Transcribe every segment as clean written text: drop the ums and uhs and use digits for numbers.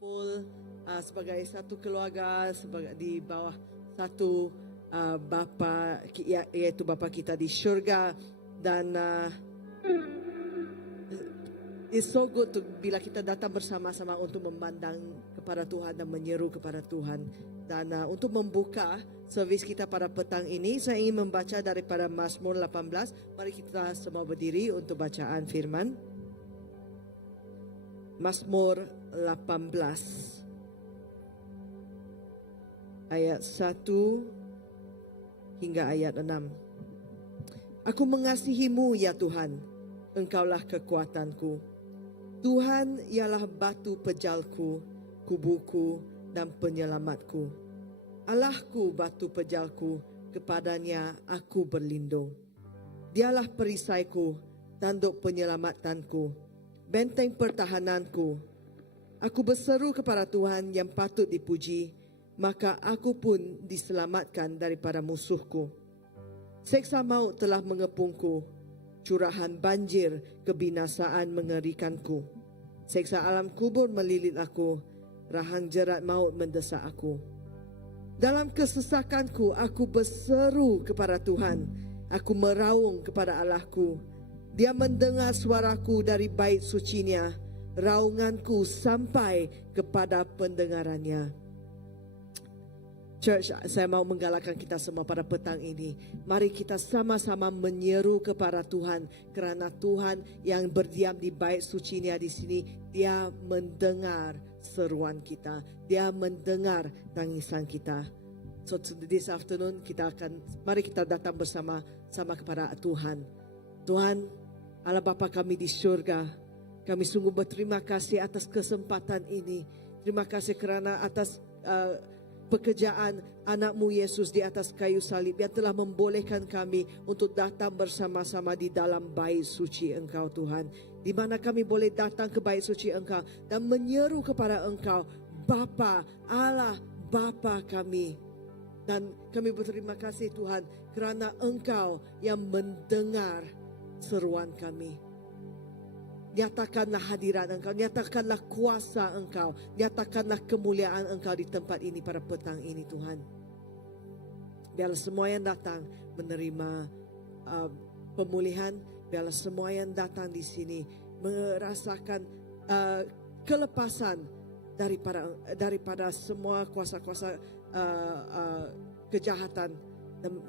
berkumpul sebagai satu keluarga, sebagai di bawah satu Bapa, yaitu Bapa kita di syurga. Dan it's so good bila kita datang bersama-sama untuk memandang kepada Tuhan dan menyeru kepada Tuhan. Dan untuk membuka servis kita pada petang ini, saya ingin membaca daripada Mazmur 18. Mari kita semua berdiri untuk bacaan firman. Mazmur 18 ayat 1 hingga ayat 6. Aku mengasihimu ya Tuhan, Engkaulah kekuatanku. Tuhan ialah batu pejalku, kubuku dan penyelamatku. Allahku batu pejalku, kepadanya aku berlindung. Dialah perisaiku, tanduk penyelamatanku, benteng pertahananku. Aku berseru kepada Tuhan yang patut dipuji, maka aku pun diselamatkan daripada musuhku. Seksa maut telah mengepungku, curahan banjir kebinasaan mengerikanku. Seksa alam kubur melilit aku, rahang jerat maut mendesak aku. Dalam kesesakanku aku berseru kepada Tuhan, aku meraung kepada Allahku. Dia mendengar suaraku dari bait sucinya, raunganku sampai kepada pendengarannya. Church, saya mau menggalakkan kita semua pada petang ini. Mari kita sama-sama menyeru kepada Tuhan, kerana Tuhan yang berdiam di bait sucinya di sini, Dia mendengar seruan kita, Dia mendengar tangisan kita. So this afternoon mari kita datang bersama-sama kepada Tuhan. Tuhan, Allah Bapa kami di syurga, kami sungguh berterima kasih atas kesempatan ini. Terima kasih kerana atas pekerjaan anak-Mu Yesus di atas kayu salib yang telah membolehkan kami untuk datang bersama-sama di dalam bait suci Engkau Tuhan. Di mana kami boleh datang ke bait suci Engkau dan menyeru kepada Engkau, Bapa, Allah Bapa kami. Dan kami berterima kasih Tuhan kerana Engkau yang mendengar seruan kami. Nyatakanlah hadirat Engkau, nyatakanlah kuasa Engkau, nyatakanlah kemuliaan Engkau di tempat ini pada petang ini Tuhan. Biarlah semua yang datang menerima pemulihan, biarlah semua yang datang di sini merasakan kelepasan daripada semua kuasa-kuasa kejahatan,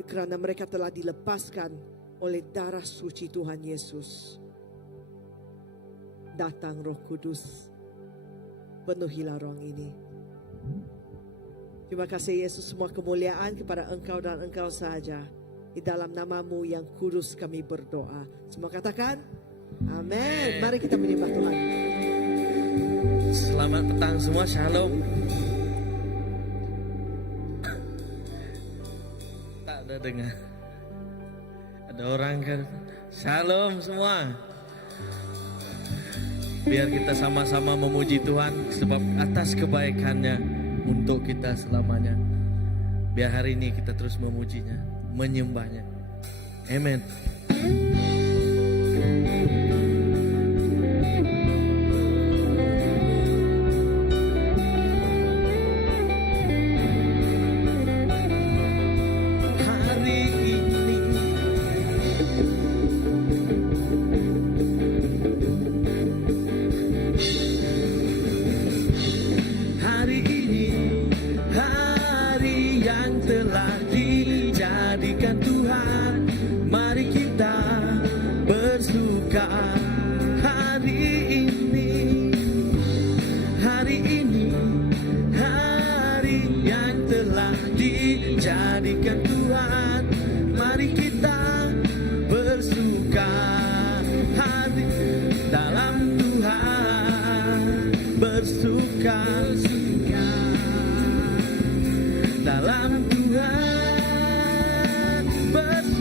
kerana mereka telah dilepaskan oleh darah suci Tuhan Yesus. Datang Roh Kudus, penuhilah ruang ini. Terima kasih Yesus, semua kemuliaan kepada Engkau dan Engkau sahaja. Di dalam nama-Mu yang kudus kami berdoa. Semua katakan amin. Mari kita menyembah Tuhan. Selamat petang semua, shalom. Tak ada dengar. Ada orang kan, shalom semua. Biar kita sama-sama memuji Tuhan sebab atas kebaikannya untuk kita selamanya. Biar hari ini kita terus memujinya, menyembahnya. Amen. Jadikan Tuhan, mari kita bersuka hati dalam Tuhan, bersuka dalam Tuhan, bersuka.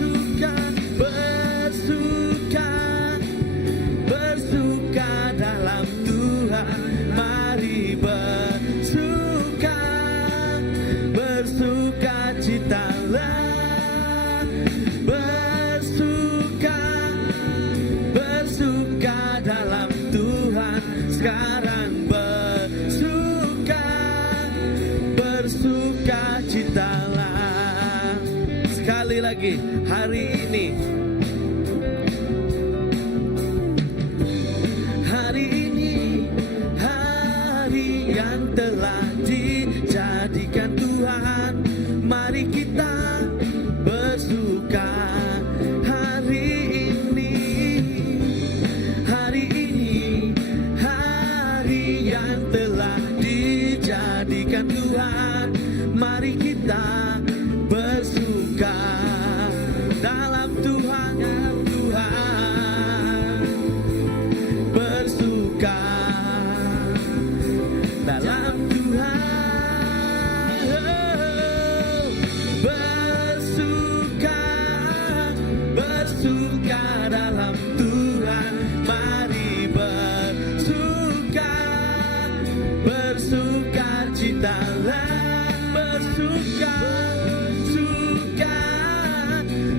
lagi, hari ini. Hari ini, hari yang telah dijadikan Tuhan. Mari kita bersuka. Hari ini, hari ini, hari yang telah dijadikan Tuhan. Mari kita bersuka dalam Tuhan, bersuka dalam Tuhan, bersuka, bersuka dalam Tuhan. Mari bersuka, bersuka citalah, bersuka, suka,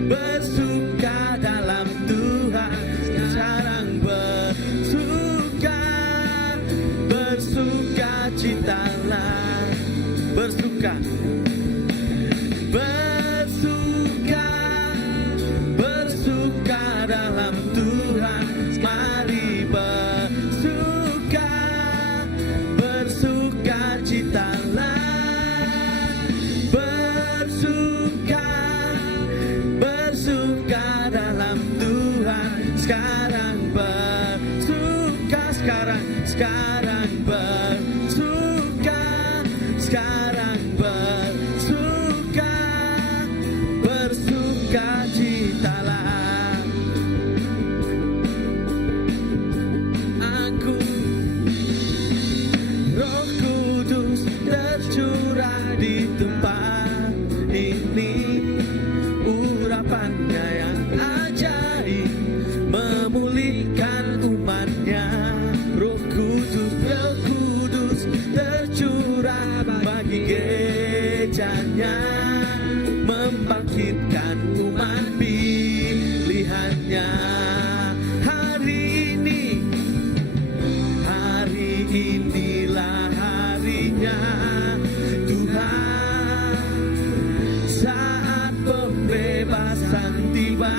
bersuka dalam Tuhan. Sekarang bersuka, bersuka citalah, bersuka, bersuka, bersuka dalam Tuhan. Mari bersuka, bersuka citalah, bersuka, bersuka dalam Tuhan. Sekarang bersuka, sekarang bersuka, sekarang bersuka, bersuka citalah. Aku, Roh Kudus tercurah di tempat ini. Urapannya yang ajaib memulihkan umatnya. Roh Kudus tercurah bagi gerejanya, membangkitkan umat pilihannya. Hari ini, hari inilah harinya Tuhan, saat pembebasan tiba.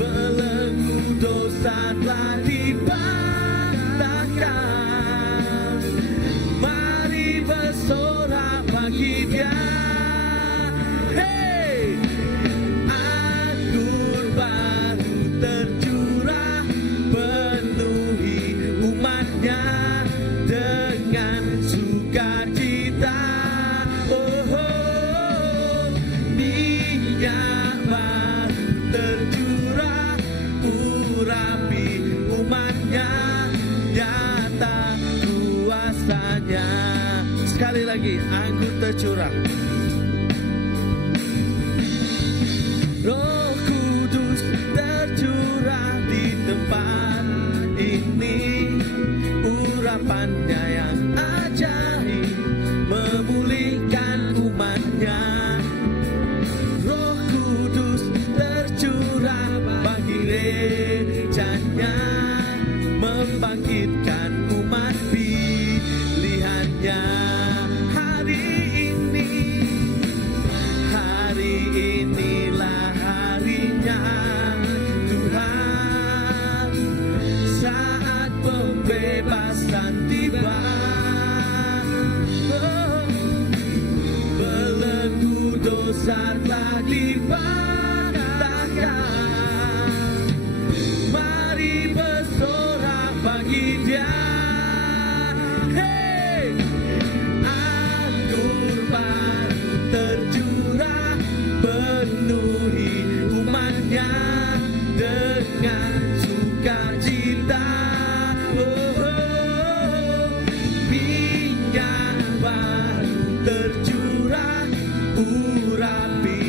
Belenggu dosa telah dibantahkan. Mari bersorak bagi Dia. Hey, anggur baru tercurah, penuhi umatnya dengan sukacita. Oh, oh, minyak baru tercurah, urapi umatnya, nyata kuasanya. Sekali lagi, anggur tercurah. Roh Kudus tercurah di tempat ini. Urapannya yang ajaib memulihkan umatnya. Roh Kudus tercurah bagi gerejanya, membangkitkan umat pilihannya. Hari ini, hari inilah harinya Tuhan, saat pembebasan tiba. Oh, belenggu dosa telah dibantahkan. Mari bersorak bagi Dia. Hey, anggur baru tercurah, penuhi umatnya dengan sukacita. Oh, oh, minyak baru tercurah, urapi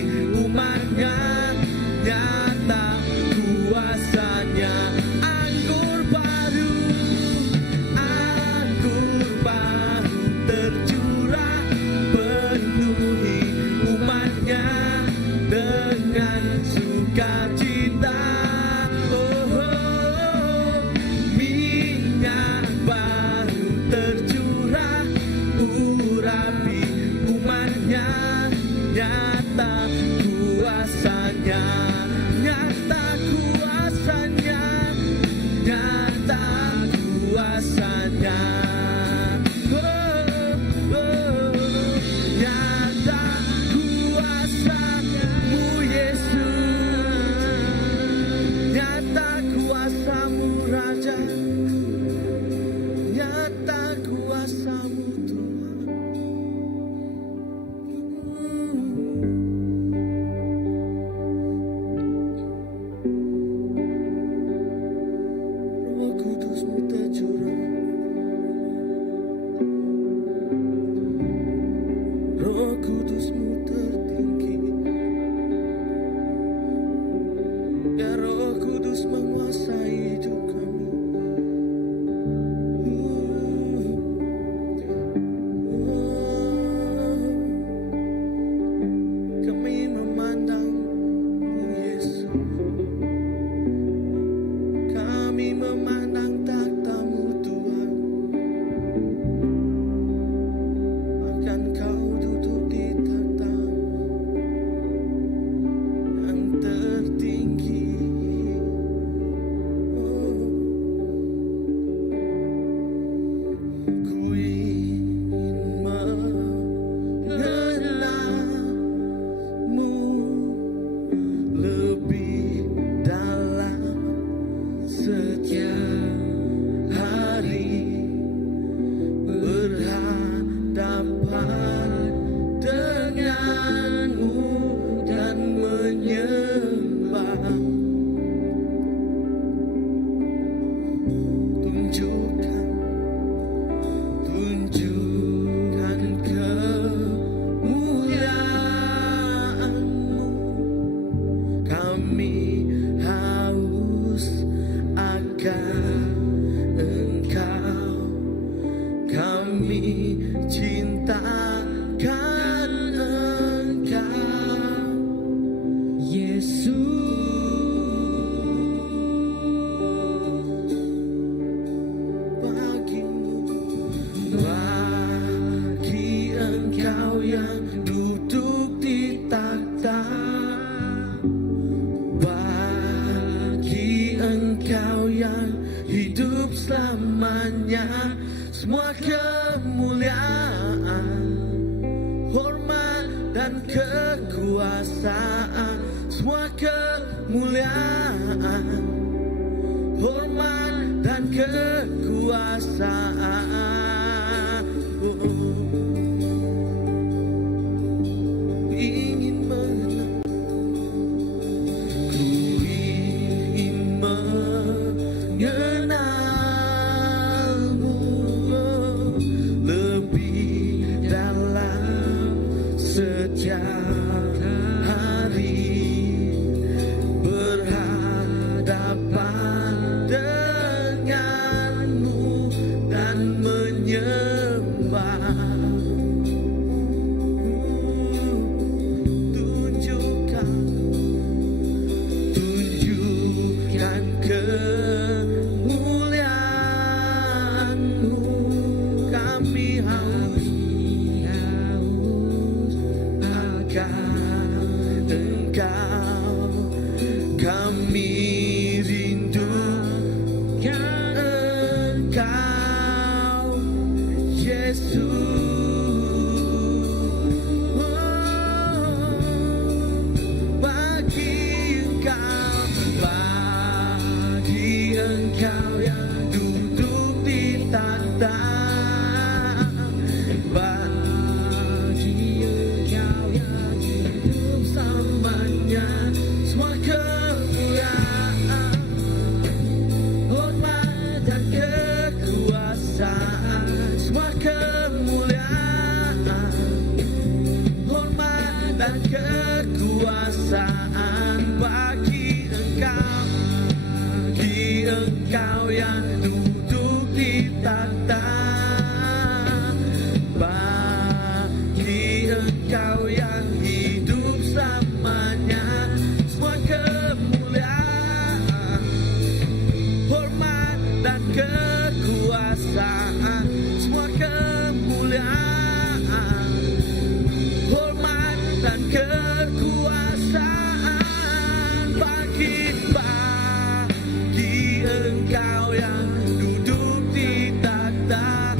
semua kemuliaan, hormat dan kekuasaan, semua kemuliaan, hormat dan kekuasaan. Ingin mengenal, ku ingin mengenalmu lebih dalam setiap hari, berhadapan denganmu dan menyembah. Tunjukkan kemuliaan-Mu, kami haus akan Engkau, kami rindu Engkau, Yesus. Bagi Engkau yang duduk di tahta, bagi Engkau yang hidup selamanya, semua kemuliaan, hormat dan kekuasaan, semua kemuliaan, hormat dan kekuasaan bagi Engkau, bagi Engkau yang duduk di tahta, bagi Engkau yang hidup selamanya, semua kemuliaan, hormat dan kekuasaan, semua kemuliaan, hormat dan kekuasaan bagi Engkau yang duduk di tahta,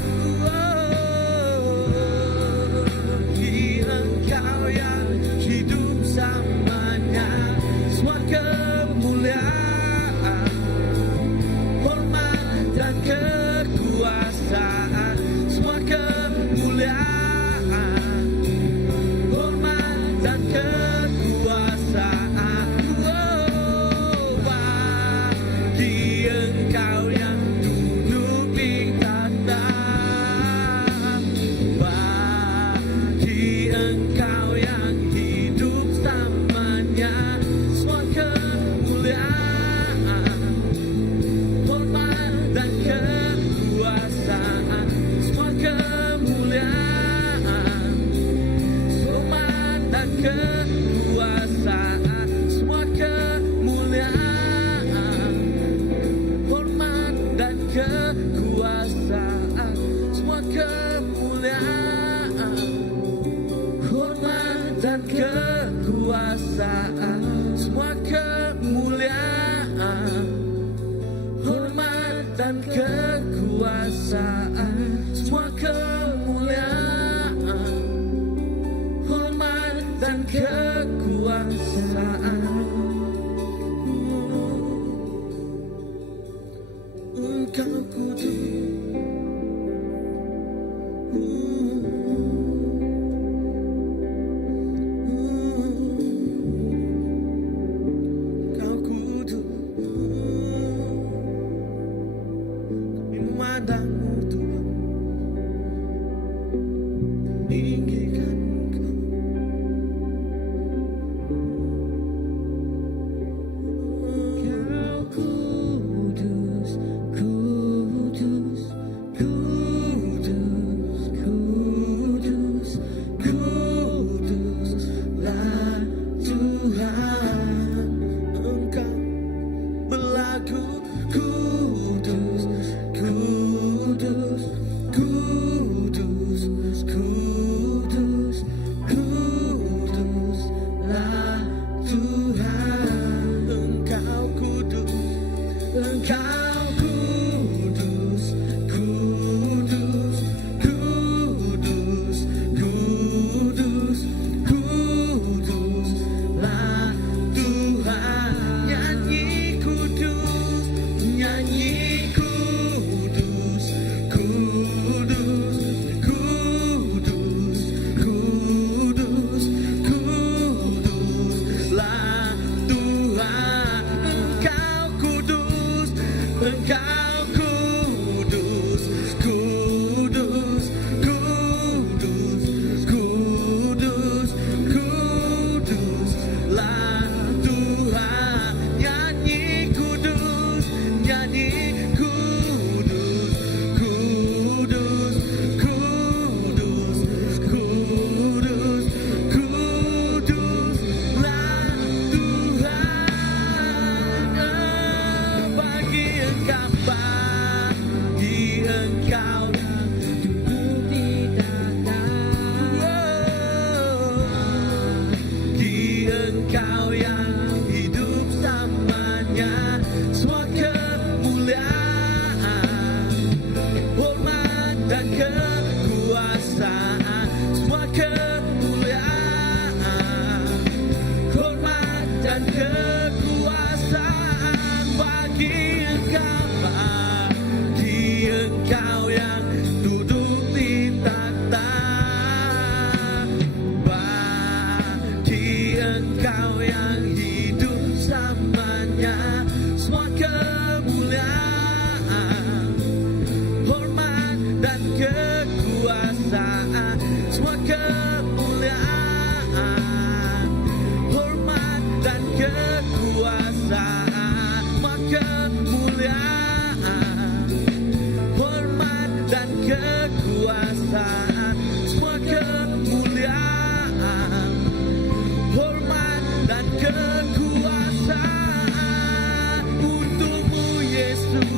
bagi Engkau yang hidup selamanya, semua kemuliaan, hormat dan kekuasaan, semua kemuliaan, hormat dan kekuasaan, bagi Engkau yang duduk di tahta, bagi Engkau yang hidup selamanya, semua kemuliaan, hormat dan kekuasaan, semua kemuliaan, hormat dan kekuasaan, semua kemuliaan, hormat dan kekuasaan, semua kemuliaan, hormat dan kekuasaan, semua kemuliaan, hormat dan kekuasaan, semua kemuliaan, hormat dan kekuasaan. Engkau kudus, Engkau kudus, kami memandangmu Tuhan, meninggikan Engkau. dan kekuasaan bagi Engkau, bagi Engkau yang duduk di takhta, bagi Engkau yang hidup selamanya. Semua kemuliaan, hormat dan kekuasaan, semua kemuliaan, hormat dan kekuasaan, semua kemuliaan, hormat dan kekuasaan, semua kemuliaan, hormat dan kekuasaan untukmu Yesus.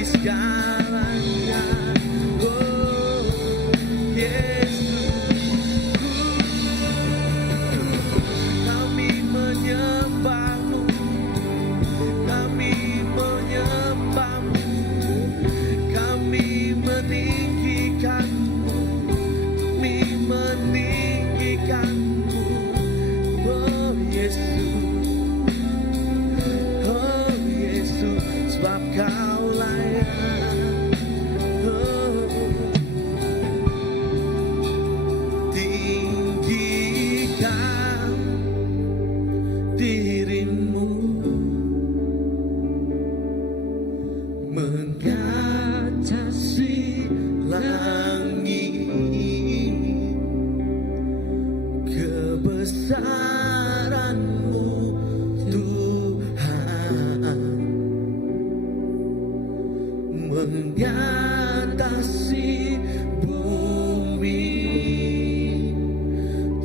Segalanya, oh Yesus, kami menyembahmu, kami menyembahmu, kami meninggikanmu, kami meninggikanmu, oh Yesus, oh Yesus, sebab Kau layak. Tinggikan dirimu mengatasi langit, kebesaranmu Tuhan mengatasi bumi.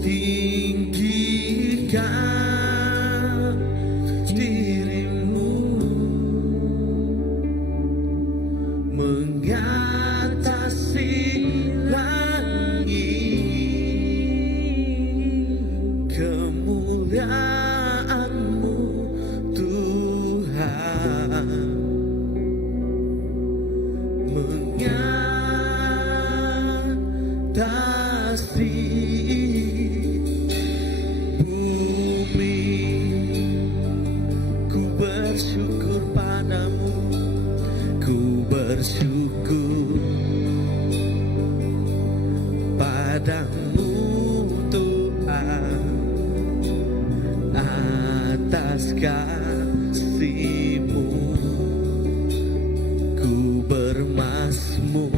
Tinggikan dirimu mengatasi langit, kemuliaanmu Tuhan mengatasi bumi. Ku bersyukur padamu, ku bersyukur padamu Tuhan atas kasih-Mu. Ku bermazmur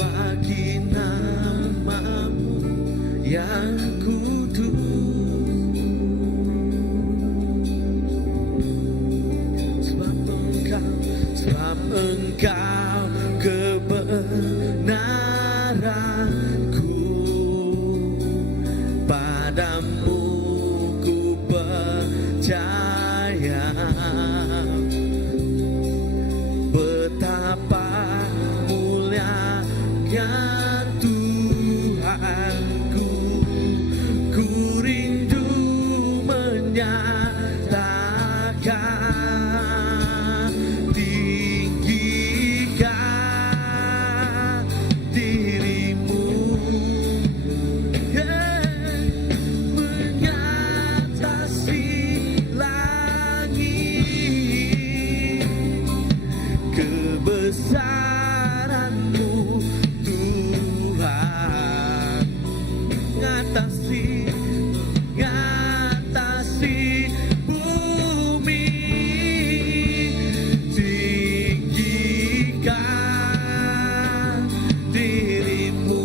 bagi nama-Mu yang kudus, sebab Engkau kebenaranku, padamu ku percaya. Betapa mulianya Tuhanku, ku rindu menyatakan. Tinggikan dirimu, mengatasi langit, kebesaranmu Tuhan ngatasi bumi. Tinggikan dirimu,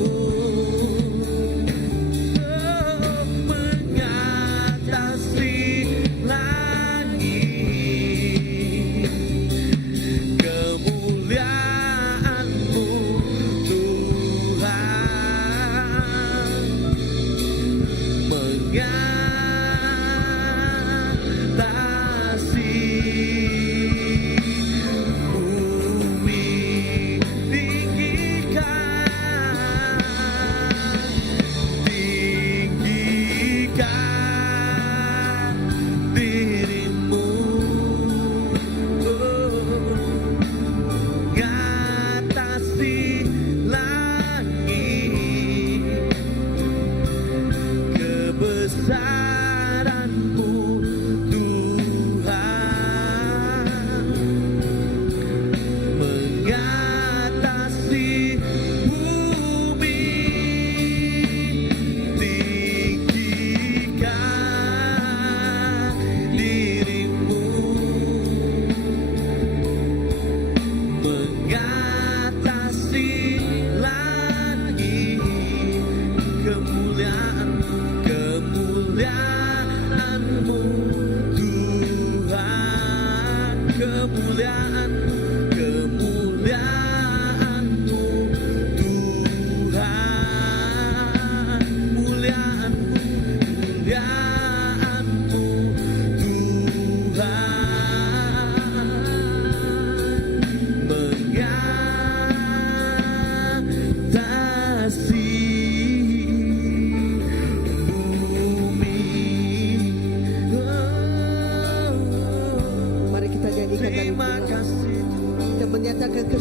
oh, mengatasi langit, kemuliaanmu Tuhan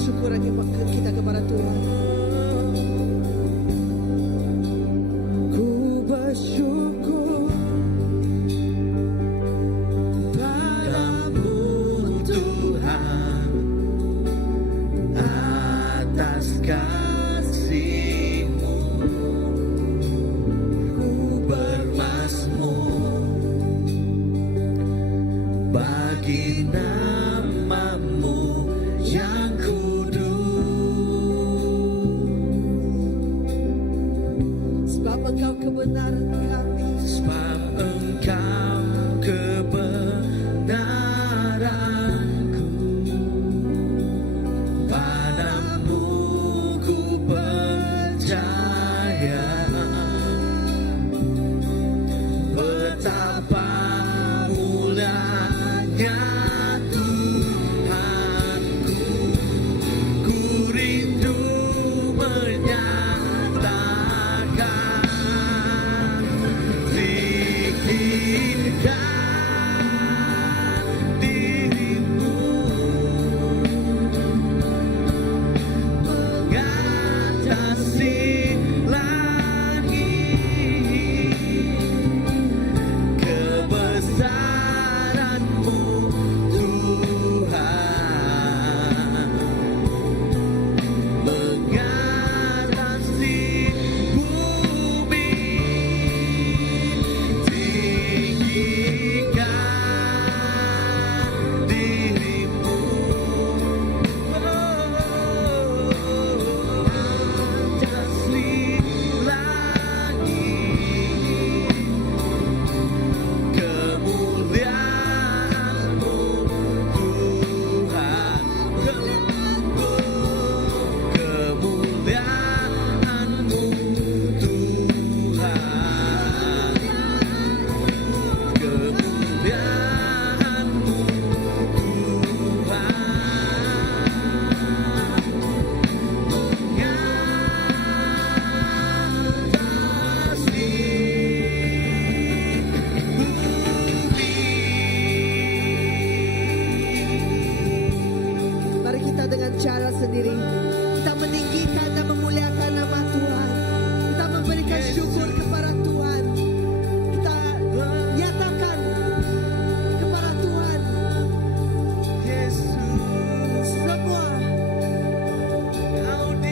kesyukuran kita kepada Tuhan. Ku bersyukur padamu Tuhan atas kasih-Mu. Ku bermazmur bagi nama-Mu yang kudus. Sebab Engkau kebenaran kami. Sebab Engkau kebenaranku, padamu ku percaya. Betapa mulianya Tuhanku, ku rindu menyatakan, zikirkan dirimu, mengatasi langit, kebesaran-Mu Tuhan, mengatasi bumi, tinggikan dirimu, mengatasi langit, kemuliaan-Mu Tuhan, kemuliaan-Mu Tuhan, kemuliaan-Mu Mari kita dengan cara sendiri kita meninggikan dan memuliakan nama Tuhan. Kita memberikan syukur kepada Tuhan. Kita nyatakan kepada Tuhan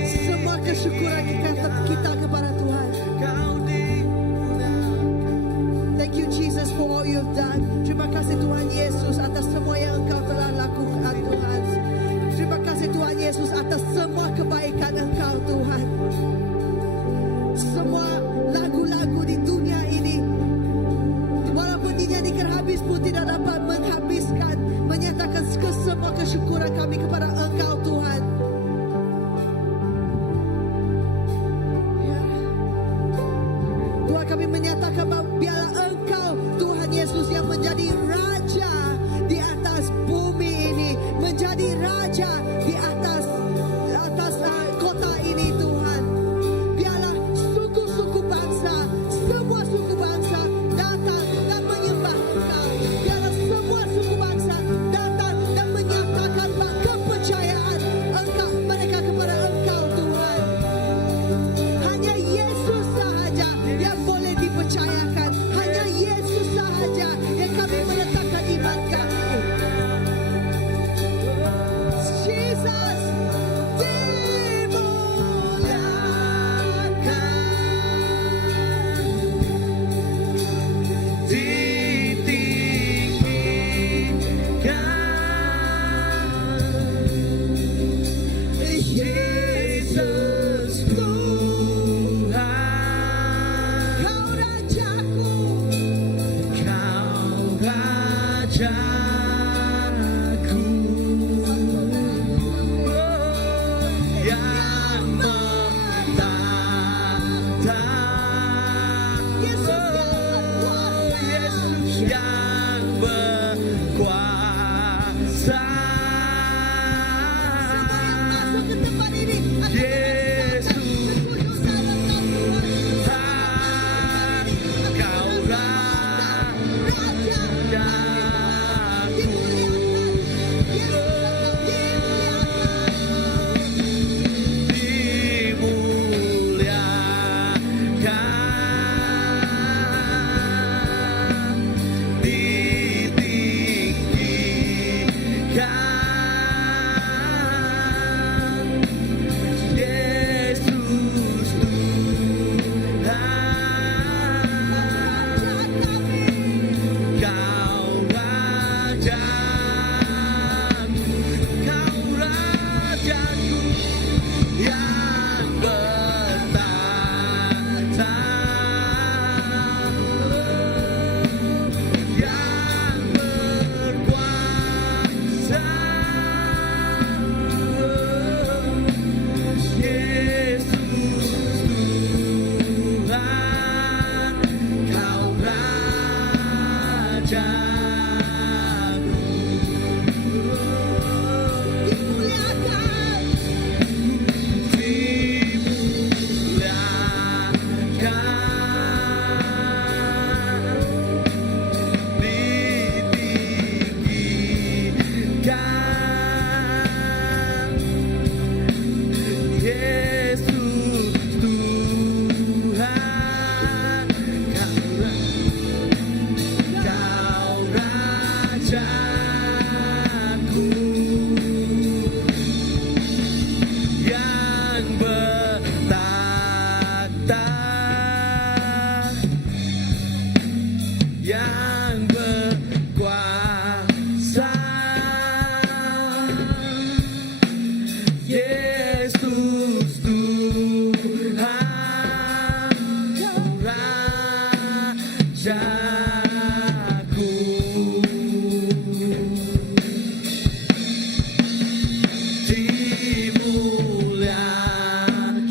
semua kesyukuran kita kepada Tuhan. Thank you Jesus for all you've done. Terima kasih Tuhan Yesus atas semua yang Engkau telah lakukan Tuhan. Terima kasih Tuhan Yesus atas semua kebaikan Engkau Tuhan. Semua lagu-lagu di dunia ini, walaupun dinyanyikan habis pun tidak dapat menghabiskan, menyatakan semua kesyukuran kami kepada Engkau Tuhan.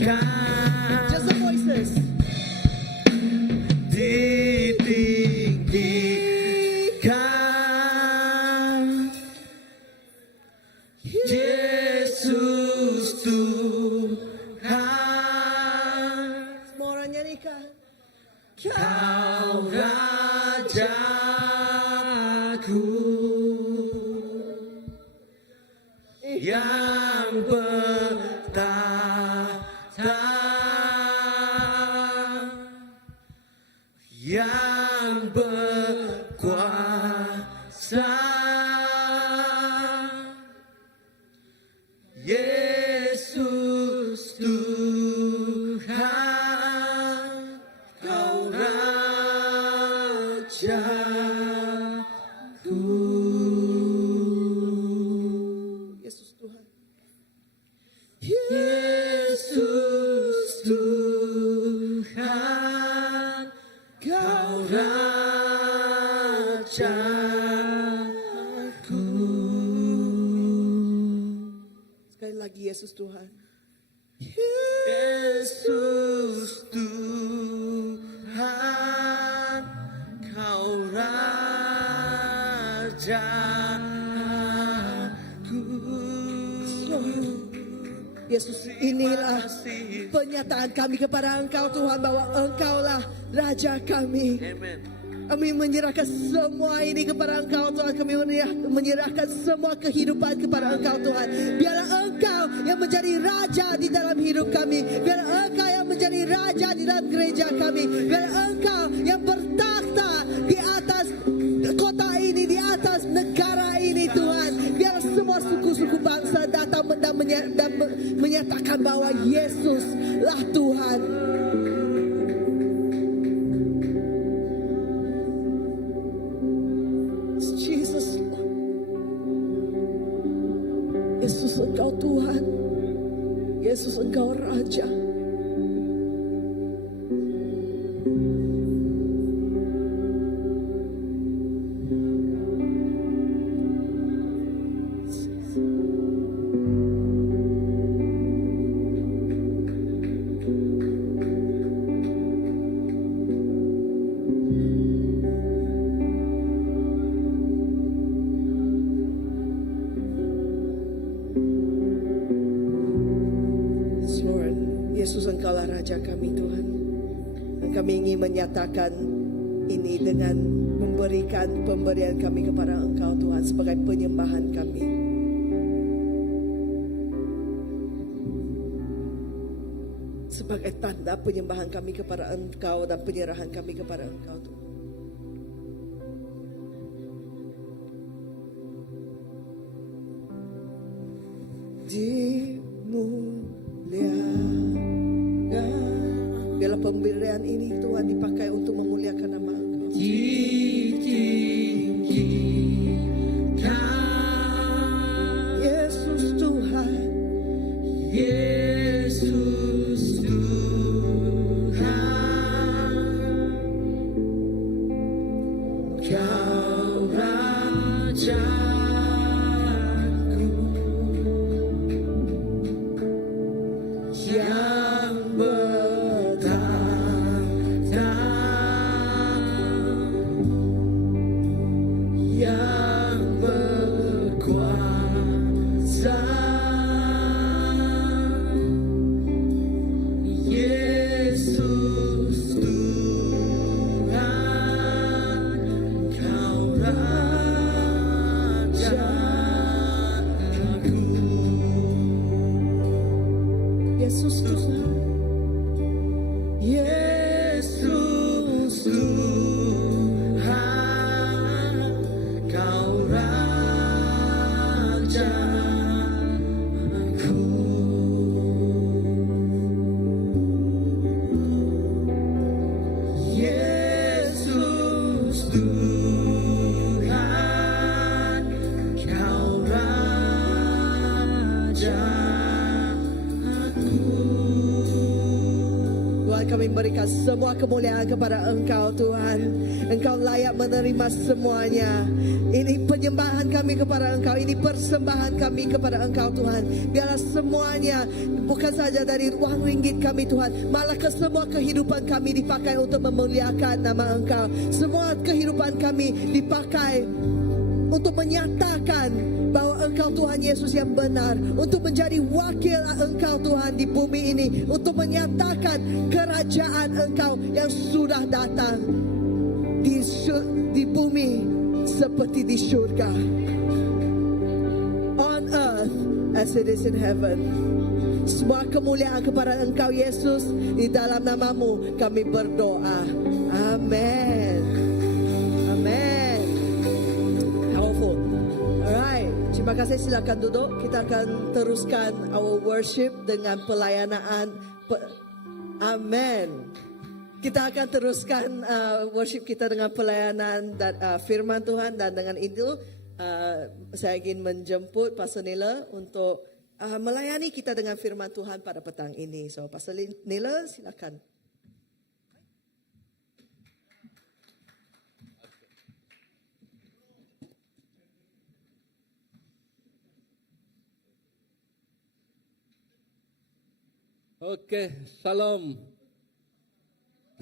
Just the voices. Ditinggikan Yesus Tuhan, Semua orang nyanyikan. Kau Rajaku yang bertahta, yang berkuasa, Yesus Tuhan, Kau Rajaku. Yesus Tuhan. Yesus Tuhan, Kau Rajaku. Sekali lagi Yesus Tuhan. Yesus Tuhan, Kau Rajaku. Yesus, inilah penyataan kami kepada Engkau Tuhan, bahwa Engkaulah Raja kami. Amen. Kami menyerahkan semua ini kepada Engkau Tuhan. Kami menyerahkan semua kehidupan kepada Engkau Tuhan. Biarlah Engkau yang menjadi Raja di dalam hidup kami. Biarlah Engkau yang menjadi Raja di dalam gereja kami. Biarlah Engkau yang bertakhta di atas kota ini, di atas negara ini Tuhan. Biarlah semua suku-suku bangsa datang dan menyatakan bahwa Yesuslah Tuhan. Jesus, Yesus Engkau Tuhan, Yesus Engkau Raja. Lord, Yesus Engkaulah Raja kami Tuhan. Dan kami ingin menyatakan ini dengan memberikan pemberian kami kepada Engkau Tuhan sebagai penyembahan kami. Sebagai tanda penyembahan kami kepada Engkau dan penyerahan kami kepada Engkau Tuhan. Dimuliakan. Biarlah pemberian ini Tuhan dipakai untuk memuliakan nama Engkau. Ditinggikan Yesus Tuhan. Yesus Tuhan, Kau Rajaku yang bertahta, yang berkuasa, Yesus Tuhan, Kau Rajaku. Yesus Tuhan. Yesus Tuhan, Kau Rajaku. Yesus Tuhan, Kau Rajaku. Tuhan Tuhan, kami berikan semua kemuliaan kepada Engkau Tuhan. Engkau layak menerima semuanya. Ini penyembahan kami kepada Engkau, ini persembahan kami kepada Engkau Tuhan. Biarlah semuanya, bukan saja dari uang ringgit kami Tuhan, malah ke semua kehidupan kami dipakai untuk memuliakan nama Engkau. Semua kehidupan kami dipakai untuk menyatakan bahwa Engkau Tuhan Yesus yang benar, untuk menjadi wakil Engkau Tuhan di bumi ini, untuk menyatakan kerajaan Engkau yang sudah datang di bumi seperti di surga. On earth as it is in heaven. Semua kemuliaan kepada Engkau Yesus, di dalam namamu kami berdoa. Amen. Amen. Powerful. Alright, terima kasih, silakan duduk. Kita akan teruskan our worship dengan pelayanan. Amen. Kita akan teruskan worship kita dengan pelayanan dan firman Tuhan, dan dengan itu saya ingin menjemput Pastor Nila untuk melayani kita dengan firman Tuhan pada petang ini. So Pastor Nila, silakan. Oke, shalom.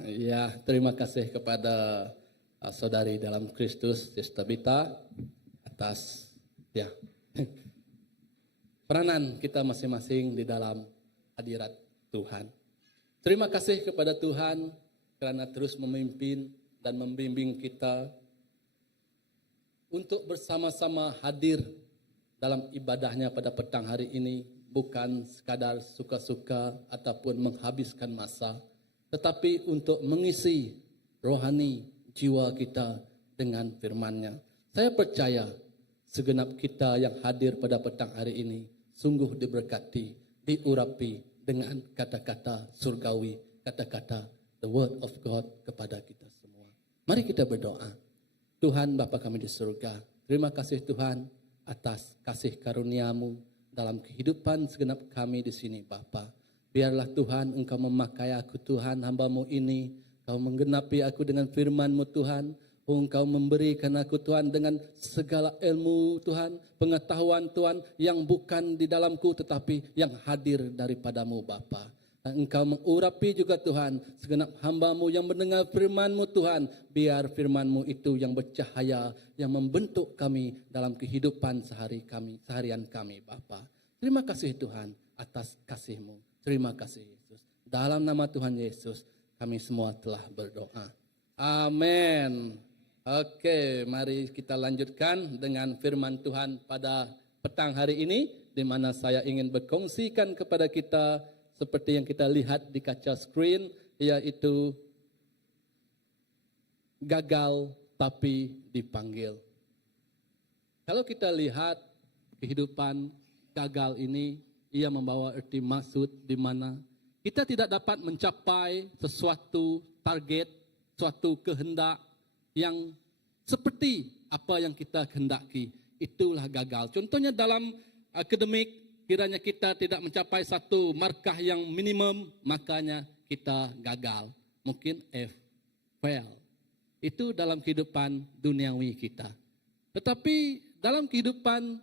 Ya, terima kasih kepada saudari dalam Kristus, Sister Bita, atas peranan kita masing-masing di dalam hadirat Tuhan. Terima kasih kepada Tuhan karena terus memimpin dan membimbing kita untuk bersama-sama hadir dalam ibadahnya pada petang hari ini. Bukan sekadar suka-suka ataupun menghabiskan masa, tetapi untuk mengisi rohani jiwa kita dengan firman-Nya. Saya percaya segenap kita yang hadir pada petang hari ini sungguh diberkati, diurapi dengan kata-kata surgawi, kata-kata the word of God kepada kita semua. Mari kita berdoa. Tuhan Bapa kami di surga, terima kasih Tuhan atas kasih karunia-Mu dalam kehidupan segenap kami di sini Bapa. Biarlah Tuhan Engkau memakai aku Tuhan, hamba-Mu ini. Kau menggenapi aku dengan firman-Mu Tuhan. Engkau memberikan aku Tuhan dengan segala ilmu Tuhan, pengetahuan Tuhan yang bukan di dalamku tetapi yang hadir daripada-Mu Bapa. Dan Engkau mengurapi juga Tuhan segenap hamba-Mu yang mendengar firman-Mu Tuhan. Biar firman-Mu itu yang bercahaya, yang membentuk kami dalam kehidupan seharian kami Bapa. Terima kasih Tuhan atas kasih-Mu. Terima kasih Yesus. Dalam nama Tuhan Yesus kami semua telah berdoa. Amin. Oke, mari kita lanjutkan dengan firman Tuhan pada petang hari ini, di mana saya ingin berkongsikan kepada kita seperti yang kita lihat di kaca screen, yaitu gagal tapi dipanggil. Kalau kita lihat kehidupan gagal ini, ia membawa arti maksud di mana kita tidak dapat mencapai sesuatu target, suatu kehendak yang seperti apa yang kita kehendaki. Itulah gagal. Contohnya dalam akademik, kiranya kita tidak mencapai satu markah yang minimum, makanya kita gagal. Mungkin F, fail. Itu dalam kehidupan duniawi kita. Tetapi dalam kehidupan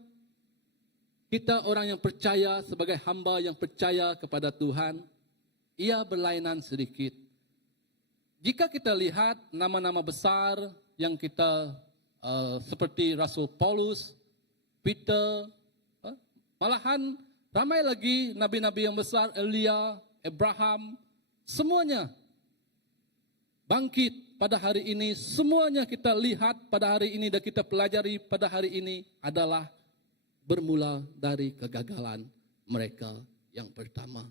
kita orang yang percaya, sebagai hamba yang percaya kepada Tuhan, ia berlainan sedikit. Jika kita lihat nama-nama besar yang kita seperti Rasul Paulus, Peter, malahan ramai lagi nabi-nabi yang besar, Elia, Abraham, semuanya bangkit pada hari ini. Semuanya kita lihat pada hari ini dan kita pelajari pada hari ini adalah bermula dari kegagalan mereka yang pertama.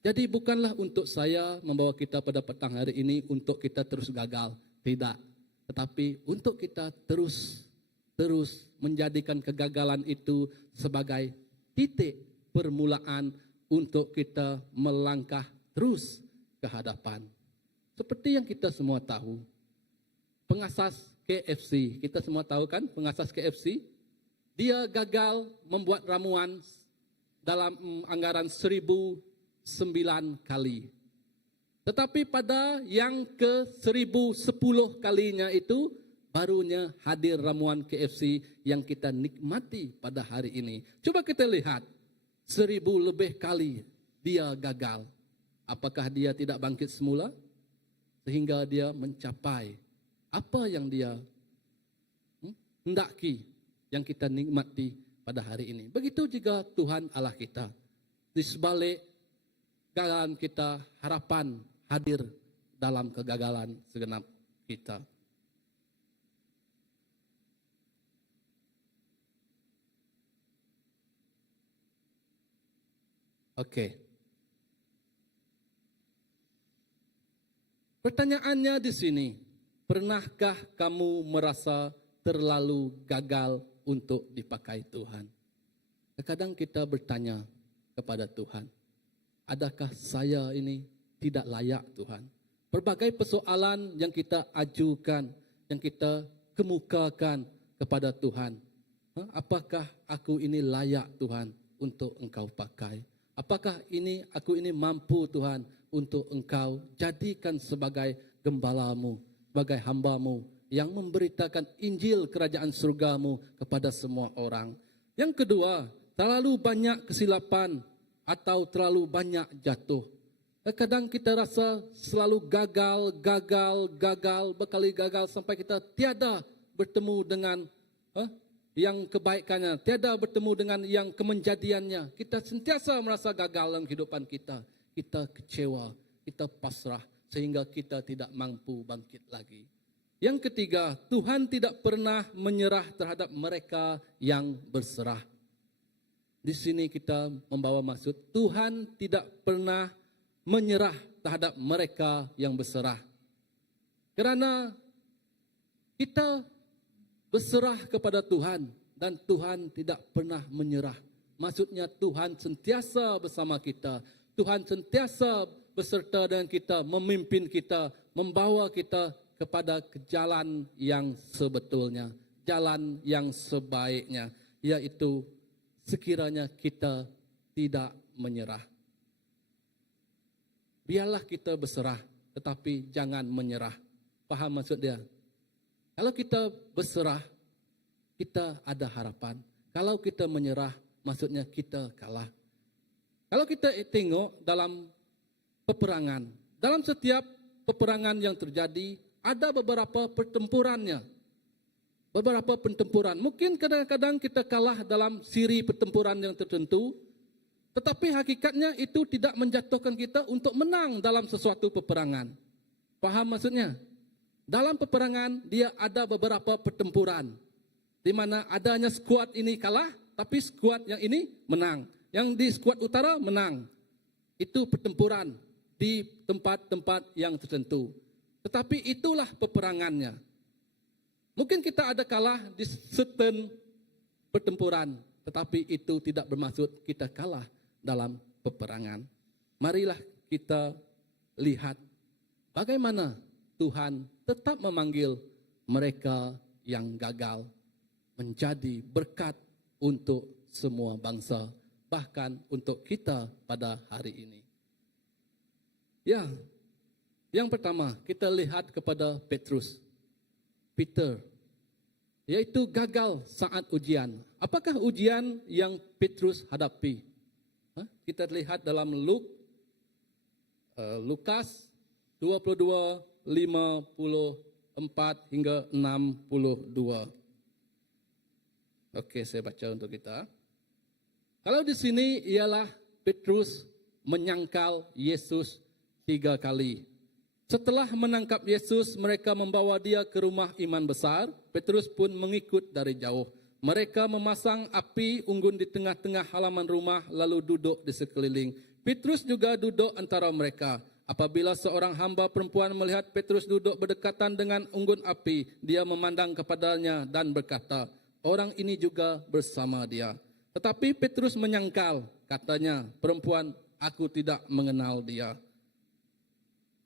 Jadi bukanlah untuk saya membawa kita pada petang hari ini untuk kita terus gagal, tidak. Tetapi untuk kita terus menjadikan kegagalan itu sebagai titik permulaan untuk kita melangkah terus ke hadapan. Seperti yang kita semua tahu, pengasas KFC, kita semua tahu kan pengasas KFC? Dia gagal membuat ramuan dalam anggaran 1009 kali. Tetapi pada yang ke-1010 kalinya itu, barunya hadir ramuan KFC yang kita nikmati pada hari ini. Coba kita lihat, 1000 lebih kali dia gagal. Apakah dia tidak bangkit semula? Sehingga dia mencapai apa yang dia hendaki, yang kita nikmati pada hari ini. Begitu juga Tuhan Allah kita. Di sebalik kegagalan kita, harapan hadir dalam kegagalan segenap kita. Oke. Pertanyaannya di sini, pernahkah kamu merasa terlalu gagal untuk dipakai Tuhan? Terkadang kita bertanya kepada Tuhan, adakah saya ini tidak layak Tuhan? Berbagai persoalan yang kita ajukan, yang kita kemukakan kepada Tuhan. Apakah aku ini layak Tuhan untuk Engkau pakai? Apakah aku ini mampu Tuhan untuk Engkau jadikan sebagai gembalamu, sebagai hambamu yang memberitakan Injil kerajaan surgamu kepada semua orang. Yang kedua, terlalu banyak kesilapan atau terlalu banyak jatuh. Kadang kita rasa selalu gagal, berkali gagal sampai kita tiada bertemu dengan yang kebaikannya, tiada bertemu dengan yang kemenjadiannya. Kita sentiasa merasa gagal dalam kehidupan kita. Kita kecewa, kita pasrah, sehingga kita tidak mampu bangkit lagi. Yang ketiga, Tuhan tidak pernah menyerah terhadap mereka yang berserah. Di sini kita membawa maksud, Tuhan tidak pernah menyerah terhadap mereka yang berserah. Karena kita berserah kepada Tuhan dan Tuhan tidak pernah menyerah. Maksudnya Tuhan sentiasa bersama kita. Tuhan sentiasa beserta dengan kita, memimpin kita, membawa kita kepada jalan yang sebetulnya, jalan yang sebaiknya, yaitu sekiranya kita tidak menyerah. Biarlah kita berserah, tetapi jangan menyerah. Paham maksud dia? Kalau kita berserah, kita ada harapan. Kalau kita menyerah, maksudnya kita kalah. Kalau kita tengok dalam peperangan, dalam setiap peperangan yang terjadi, ada beberapa pertempurannya. Beberapa pertempuran. Mungkin kadang-kadang kita kalah dalam siri pertempuran yang tertentu, tetapi hakikatnya itu tidak menjatuhkan kita untuk menang dalam sesuatu peperangan. Paham maksudnya? Dalam peperangan, dia ada beberapa pertempuran, di mana adanya skuad ini kalah, tapi skuad yang ini menang. Yang di skuad utara menang. Itu pertempuran di tempat-tempat yang tertentu. Tetapi itulah peperangannya. Mungkin kita ada kalah di certain pertempuran, tetapi itu tidak bermaksud kita kalah dalam peperangan. Marilah kita lihat bagaimana Tuhan tetap memanggil mereka yang gagal menjadi berkat untuk semua bangsa, bahkan untuk kita pada hari ini. Ya, yang pertama kita lihat kepada Peter, yaitu gagal saat ujian. Apakah ujian yang Petrus hadapi? Kita lihat dalam Lukas 22, 54 hingga 62. Oke, saya baca untuk kita. Kalau di sini ialah Petrus menyangkal Yesus 3 kali. Setelah menangkap Yesus, mereka membawa dia ke rumah iman besar. Petrus pun mengikut dari jauh. Mereka memasang api unggun di tengah-tengah halaman rumah, lalu duduk di sekeliling. Petrus juga duduk antara mereka. Apabila seorang hamba perempuan melihat Petrus duduk berdekatan dengan unggun api, dia memandang kepadanya dan berkata, orang ini juga bersama dia. Tetapi Petrus menyangkal, katanya, perempuan, aku tidak mengenal dia.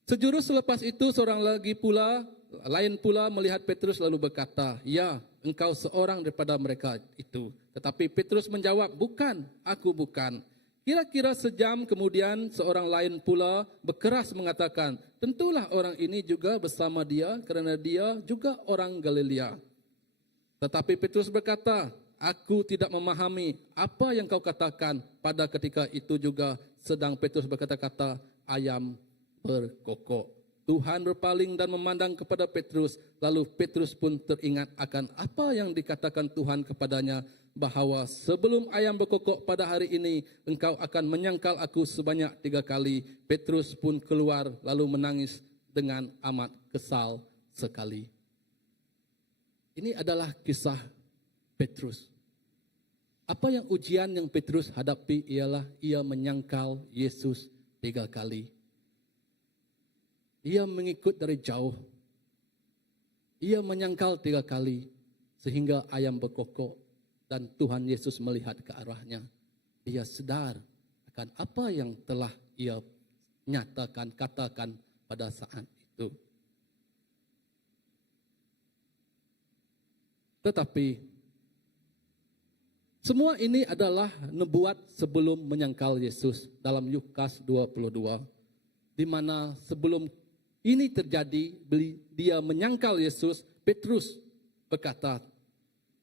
Sejurus selepas itu seorang lain pula melihat Petrus lalu berkata, ya, engkau seorang daripada mereka itu. Tetapi Petrus menjawab, bukan, aku bukan. Kira-kira sejam kemudian seorang lain pula berkeras mengatakan, tentulah orang ini juga bersama dia kerana dia juga orang Galilea. Tetapi Petrus berkata, aku tidak memahami apa yang kau katakan. Pada ketika itu juga sedang Petrus berkata-kata, ayam berkokok. Tuhan berpaling dan memandang kepada Petrus. Lalu Petrus pun teringat akan apa yang dikatakan Tuhan kepadanya, bahawa sebelum ayam berkokok pada hari ini, engkau akan menyangkal aku sebanyak 3 kali. Petrus pun keluar lalu menangis dengan amat kesal sekali. Ini adalah kisah Petrus. Apa yang ujian yang Petrus hadapi ialah ia menyangkal Yesus 3 kali. Ia mengikut dari jauh. Ia menyangkal 3 kali sehingga ayam berkokok. Dan Tuhan Yesus melihat ke arahnya. Ia sedar akan apa yang telah ia nyatakan, katakan pada saat itu. Tetapi semua ini adalah nubuat sebelum menyangkal Yesus dalam Lukas 22. Di mana sebelum ini terjadi, dia menyangkal Yesus, Petrus berkata,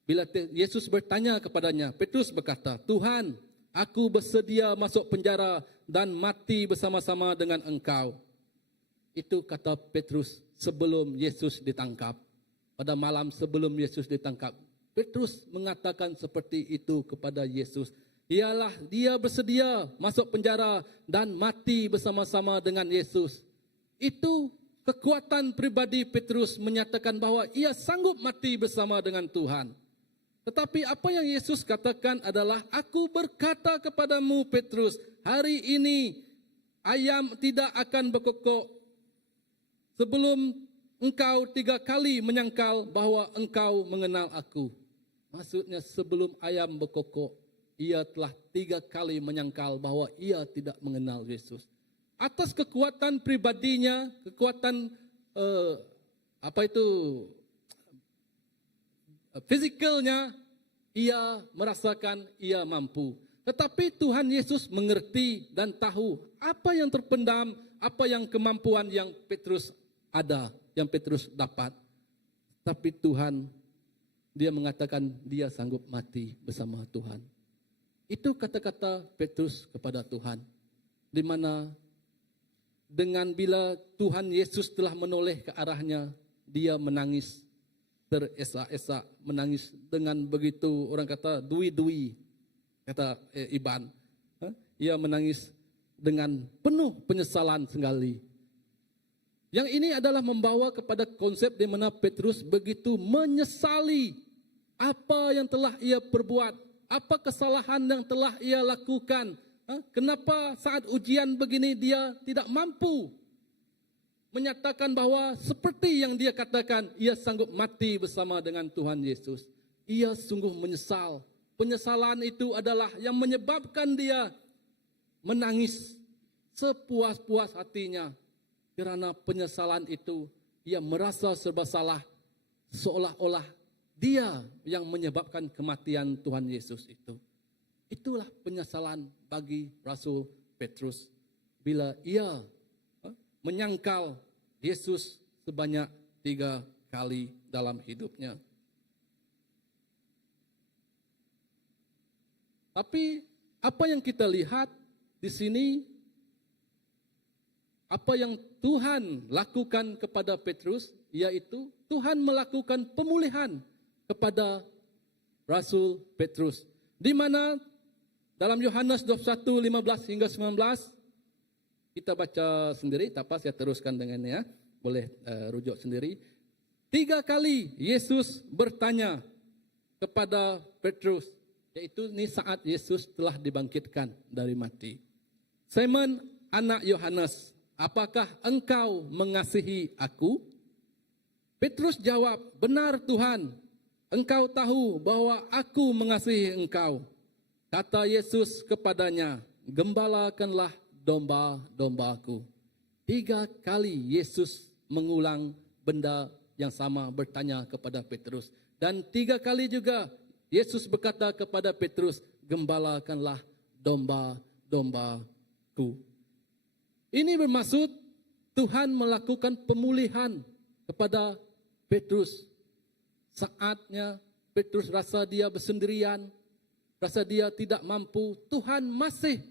bila Yesus bertanya kepadanya, Petrus berkata, Tuhan, aku bersedia masuk penjara dan mati bersama-sama dengan engkau. Itu kata Petrus sebelum Yesus ditangkap. Pada malam sebelum Yesus ditangkap, Petrus mengatakan seperti itu kepada Yesus. Ialah dia bersedia masuk penjara dan mati bersama-sama dengan Yesus. Itu kekuatan pribadi Petrus menyatakan bahawa ia sanggup mati bersama dengan Tuhan. Tetapi apa yang Yesus katakan adalah, aku berkata kepadamu Petrus, hari ini ayam tidak akan berkokok sebelum engkau 3 kali menyangkal bahawa engkau mengenal aku. Maksudnya sebelum ayam berkokok, ia telah 3 kali menyangkal bahawa ia tidak mengenal Yesus. Atas kekuatan pribadinya, kekuatan fizikalnya, ia merasakan ia mampu. Tetapi Tuhan Yesus mengerti dan tahu apa yang terpendam, apa yang kemampuan yang Petrus ada, yang Petrus dapat. Tapi Tuhan, dia mengatakan dia sanggup mati bersama Tuhan. Itu kata-kata Petrus kepada Tuhan. Di mana dengan bila Tuhan Yesus telah menoleh ke arahnya, dia menangis teresak-esak, menangis dengan begitu, orang kata dui-dui, kata Iban. Ia menangis dengan penuh penyesalan sekali. Yang ini adalah membawa kepada konsep di mana Petrus begitu menyesali apa yang telah ia perbuat, apa kesalahan yang telah ia lakukan. Kenapa saat ujian begini dia tidak mampu menyatakan bahawa seperti yang dia katakan, ia sanggup mati bersama dengan Tuhan Yesus. Ia sungguh menyesal. Penyesalan itu adalah yang menyebabkan dia menangis sepuas-puas hatinya. Kerana penyesalan itu, ia merasa serba salah. Seolah-olah dia yang menyebabkan kematian Tuhan Yesus itu. Itulah penyesalan bagi Rasul Petrus. Bila ia menyangkal Yesus sebanyak 3 kali dalam hidupnya. Tapi apa yang kita lihat di sini, apa yang Tuhan lakukan kepada Petrus, yaitu Tuhan melakukan pemulihan kepada Rasul Petrus. Di mana dalam Yohanes 21:15 hingga 19, kita baca sendiri, tak apa saya teruskan dengannya, boleh rujuk sendiri. 3 kali Yesus bertanya kepada Petrus, yaitu ini saat Yesus telah dibangkitkan dari mati. Simon, anak Yohanes, apakah engkau mengasihi aku? Petrus jawab, benar Tuhan, engkau tahu bahwa aku mengasihi engkau. Kata Yesus kepadanya, gembalakanlah domba-dombaku. 3 kali Yesus mengulang benda yang sama, bertanya kepada Petrus. Dan 3 kali juga Yesus berkata kepada Petrus, gembalakanlah domba dombaku. Ini bermaksud Tuhan melakukan pemulihan kepada Petrus. Saatnya Petrus rasa dia bersendirian, rasa dia tidak mampu, Tuhan masih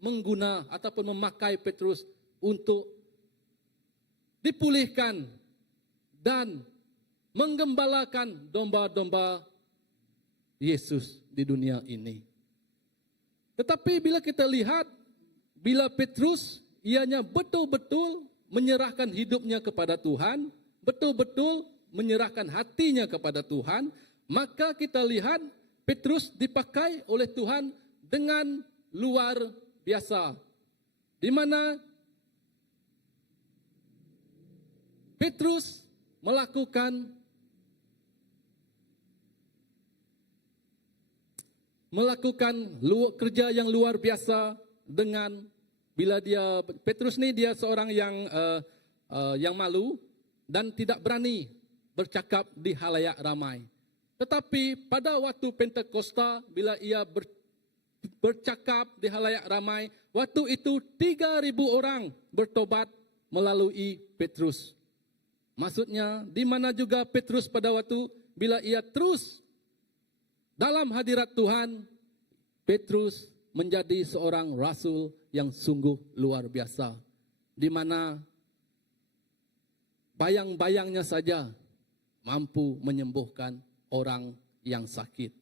mengguna ataupun memakai Petrus untuk dipulihkan dan menggembalakan domba-domba Yesus di dunia ini. Tetapi bila kita lihat, bila Petrus ianya betul-betul menyerahkan hidupnya kepada Tuhan, betul-betul menyerahkan hatinya kepada Tuhan, maka kita lihat Petrus dipakai oleh Tuhan dengan luar biasa. Di mana Petrus melakukan kerja yang luar biasa dengan bila Petrus ini dia seorang yang malu dan tidak berani bercakap di halayak ramai. Tetapi pada waktu Pentakosta bila ia bercakap di halayak ramai, waktu itu 3.000 orang bertobat melalui Petrus. Maksudnya di mana juga Petrus pada waktu bila ia terus dalam hadirat Tuhan, Petrus menjadi seorang rasul yang sungguh luar biasa. Di mana bayang-bayangnya saja mampu menyembuhkan orang yang sakit.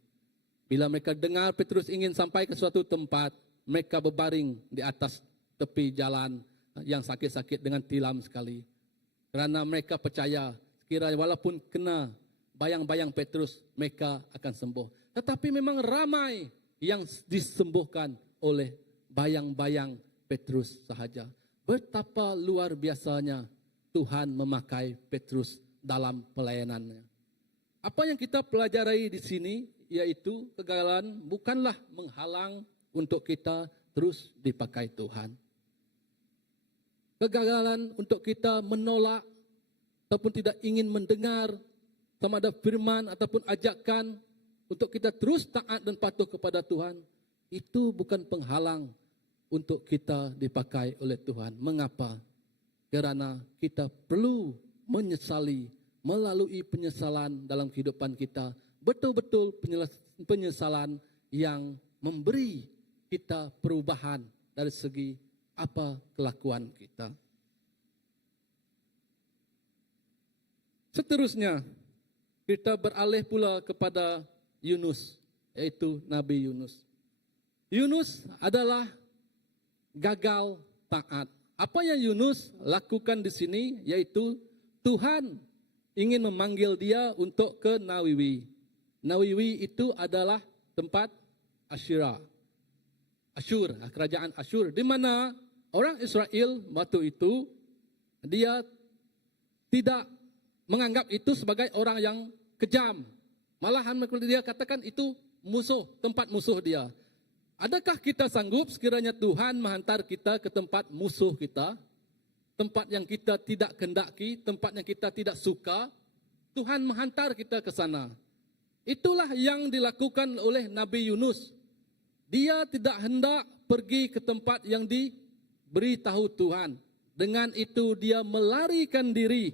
Bila mereka dengar Petrus ingin sampai ke suatu tempat, mereka berbaring di atas tepi jalan yang sakit-sakit dengan tilam sekali. Kerana mereka percaya, sekiranya walaupun kena bayang-bayang Petrus, mereka akan sembuh. Tetapi memang ramai yang disembuhkan oleh bayang-bayang Petrus sahaja. Betapa luar biasanya Tuhan memakai Petrus dalam pelayanannya. Apa yang kita pelajari di sini, yaitu kegagalan bukanlah menghalang untuk kita terus dipakai Tuhan. Kegagalan untuk kita menolak ataupun tidak ingin mendengar sama ada firman ataupun ajakan untuk kita terus taat dan patuh kepada Tuhan, itu bukan penghalang untuk kita dipakai oleh Tuhan. Mengapa? Kerana kita perlu menyesali, melalui penyesalan dalam kehidupan kita, betul-betul penyesalan yang memberi kita perubahan dari segi apa kelakuan kita. Seterusnya, kita beralih pula kepada Yunus, yaitu Nabi Yunus. Yunus adalah gagal taat. Apa yang Yunus lakukan di sini, yaitu Tuhan ingin memanggil dia untuk ke Nawiwi. Nawiwi itu adalah tempat Asyur, kerajaan Asyur, di mana orang Israel waktu itu dia tidak menganggap itu sebagai orang yang kejam. Malahan dia katakan itu musuh, tempat musuh dia. Adakah kita sanggup sekiranya Tuhan menghantar kita ke tempat musuh kita, tempat yang kita tidak kehendaki, tempat yang kita tidak suka, Tuhan menghantar kita ke sana. Itulah yang dilakukan oleh Nabi Yunus. Dia tidak hendak pergi ke tempat yang diberitahu Tuhan. Dengan itu dia melarikan diri,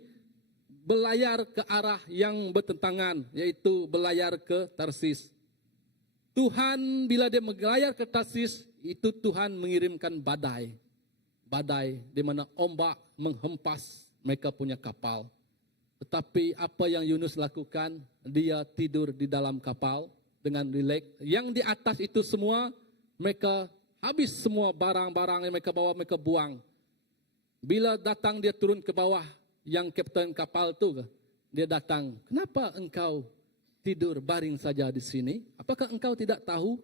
berlayar ke arah yang bertentangan, yaitu berlayar ke Tarsis. Tuhan bila dia berlayar ke Tarsis, itu Tuhan mengirimkan badai. Badai di mana ombak menghempas mereka punya kapal. Tetapi apa yang Yunus lakukan, dia tidur di dalam kapal dengan rileks. Yang di atas itu semua, mereka habis semua barang-barang yang mereka bawa, mereka buang. Bila datang dia turun ke bawah, yang kapten kapal itu, dia datang, kenapa engkau tidur baring saja di sini? Apakah engkau tidak tahu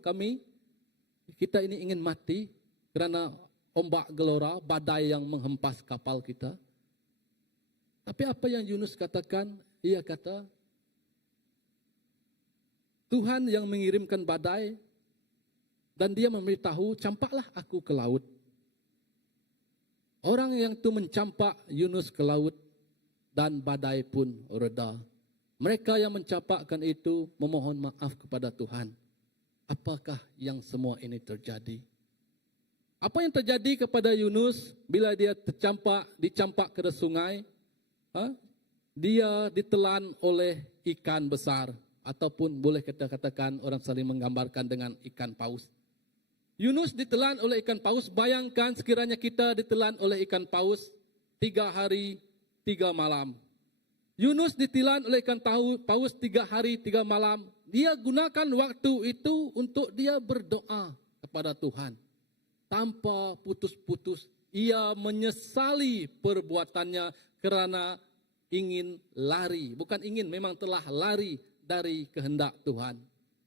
kita ini ingin mati kerana ombak gelora, badai yang menghempas kapal kita? Tapi apa yang Yunus katakan? Ia kata, Tuhan yang mengirimkan badai dan dia memberitahu, campaklah aku ke laut. Orang yang itu mencampak Yunus ke laut dan badai pun reda. Mereka yang mencampakkan itu memohon maaf kepada Tuhan. Apakah yang semua ini terjadi? Apa yang terjadi kepada Yunus bila dia dicampak ke sungai? Dia ditelan oleh ikan besar, ataupun boleh kita katakan orang saling menggambarkan dengan ikan paus. Yunus ditelan oleh ikan paus. Bayangkan sekiranya kita ditelan oleh ikan paus 3 hari 3 malam. Yunus ditelan oleh ikan paus 3 hari 3 malam. Dia gunakan waktu itu untuk dia berdoa kepada Tuhan. Tanpa putus-putus, ia menyesali perbuatannya karena ingin lari. Bukan ingin, memang telah lari dari kehendak Tuhan.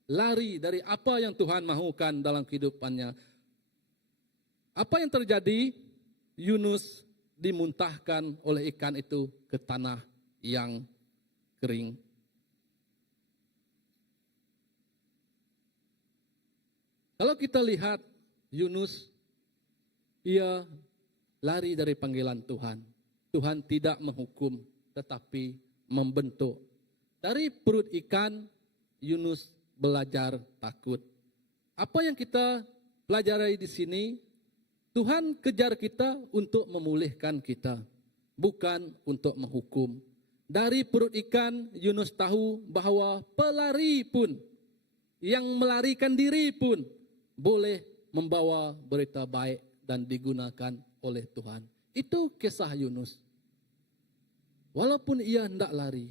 Lari dari apa yang Tuhan mahukan dalam kehidupannya. Apa yang terjadi? Yunus dimuntahkan oleh ikan itu ke tanah yang kering. Kalau kita lihat Yunus, ia lari dari panggilan Tuhan. Tuhan tidak menghukum, tetapi membentuk. Dari perut ikan, Yunus belajar takut. Apa yang kita pelajari di sini, Tuhan kejar kita untuk memulihkan kita, bukan untuk menghukum. Dari perut ikan, Yunus tahu bahwa pelari pun, yang melarikan diri pun, boleh membawa berita baik dan digunakan oleh Tuhan. Itu kisah Yunus. Walaupun ia hendak lari,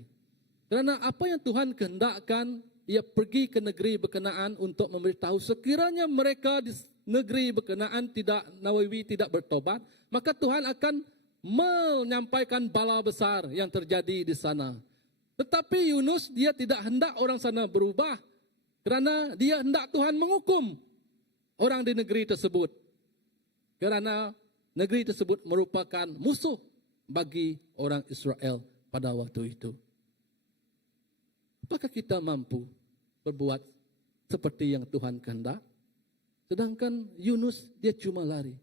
karena apa yang Tuhan kehendakkan, ia pergi ke negeri berkenaan untuk memberitahu sekiranya mereka di negeri berkenaan tidak bertobat, maka Tuhan akan menyampaikan bala besar yang terjadi di sana. Tetapi Yunus, dia tidak hendak orang sana berubah, kerana dia hendak Tuhan menghukum orang di negeri tersebut. Kerana negeri tersebut merupakan musuh bagi orang Israel pada waktu itu. Apakah kita mampu berbuat seperti yang Tuhan kehendak? Sedangkan Yunus, dia cuma lari.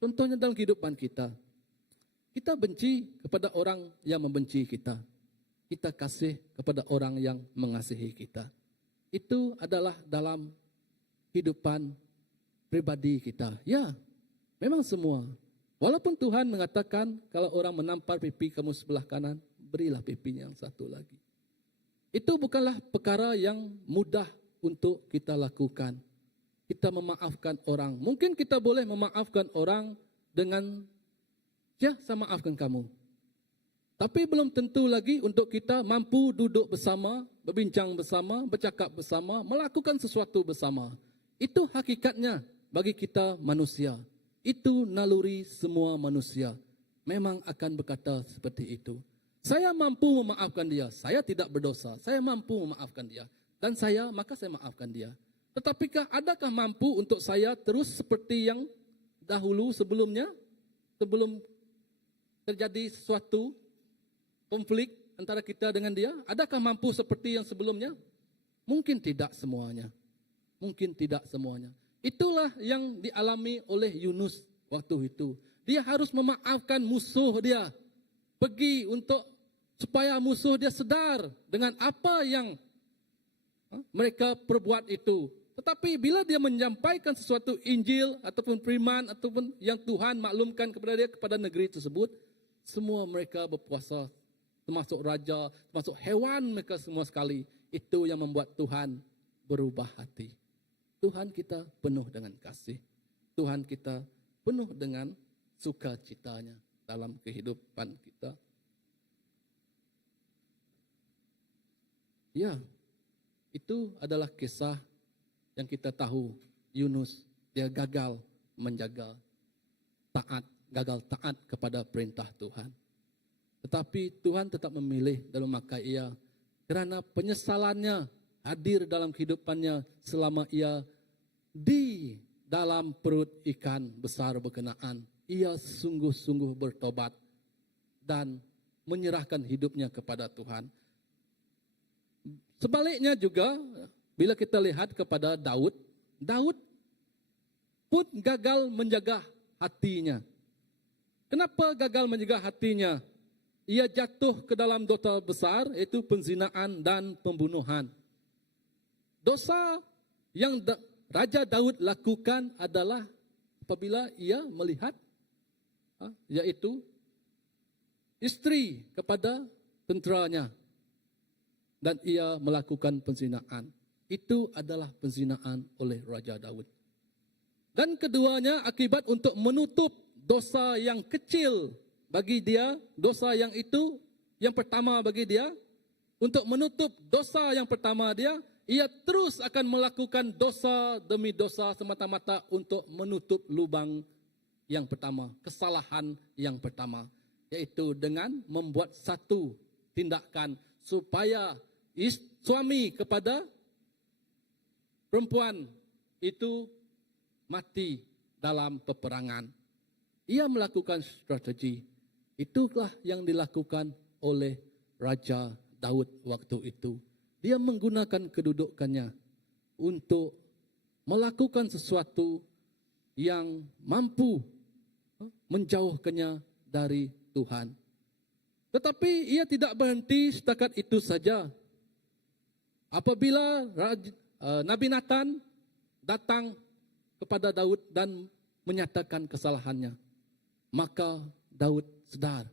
Contohnya dalam kehidupan kita. Kita benci kepada orang yang membenci kita. Kita kasih kepada orang yang mengasihi kita. Itu adalah dalam kehidupan pribadi kita. Ya, memang semua. Walaupun Tuhan mengatakan kalau orang menampar pipi kamu sebelah kanan, berilah pipinya yang satu lagi. Itu bukanlah perkara yang mudah untuk kita lakukan. Kita memaafkan orang. Mungkin kita boleh memaafkan orang dengan, ya, saya maafkan kamu. Tapi belum tentu lagi untuk kita mampu duduk bersama, berbincang bersama, bercakap bersama, melakukan sesuatu bersama. Itu hakikatnya bagi kita manusia. Itu naluri semua manusia. Memang akan berkata seperti itu. Saya mampu memaafkan dia. Saya tidak berdosa. Saya mampu memaafkan dia. Dan maka saya maafkan dia. Tetapi adakah mampu untuk saya terus seperti yang dahulu sebelumnya? Sebelum terjadi suatu konflik antara kita dengan dia? Adakah mampu seperti yang sebelumnya? Mungkin tidak semuanya. Mungkin tidak semuanya. Itulah yang dialami oleh Yunus waktu itu. Dia harus memaafkan musuh dia. Pergi supaya musuh dia sedar dengan apa yang mereka perbuat itu. Tetapi bila dia menyampaikan sesuatu Injil ataupun firman ataupun yang Tuhan maklumkan kepada dia kepada negeri tersebut, semua mereka berpuasa, termasuk raja, termasuk hewan mereka semua sekali. Itu yang membuat Tuhan berubah hati. Tuhan kita penuh dengan kasih. Tuhan kita penuh dengan sukacitanya dalam kehidupan kita. Ya, itu adalah kisah yang kita tahu. Yunus, dia gagal gagal taat kepada perintah Tuhan. Tetapi Tuhan tetap memilih dan memakai ia kerana penyesalannya hadir dalam kehidupannya selama ia di dalam perut ikan besar berkenaan. Ia sungguh-sungguh bertobat dan menyerahkan hidupnya kepada Tuhan. Sebaliknya juga, bila kita lihat kepada Daud pun gagal menjaga hatinya. Kenapa gagal menjaga hatinya? Ia jatuh ke dalam dosa besar, yaitu penzinaan dan pembunuhan. Dosa yang Raja Daud lakukan adalah apabila ia melihat yaitu istri kepada tenteranya dan ia melakukan penzinaan. Itu adalah penzinaan oleh Raja Daud. Dan keduanya akibat untuk menutup dosa yang kecil bagi dia, dosa yang itu yang pertama bagi dia, untuk menutup dosa yang pertama dia, ia terus akan melakukan dosa demi dosa semata-mata untuk menutup lubang yang pertama, kesalahan yang pertama, yaitu dengan membuat satu tindakan supaya suami kepada perempuan itu mati dalam peperangan. Ia melakukan strategi. Itulah yang dilakukan oleh Raja Daud waktu itu. Dia menggunakan kedudukannya untuk melakukan sesuatu yang mampu menjauhkannya dari Tuhan. Tetapi ia tidak berhenti setakat itu saja. Apabila Nabi Nathan datang kepada Daud dan menyatakan kesalahannya, maka Daud sadar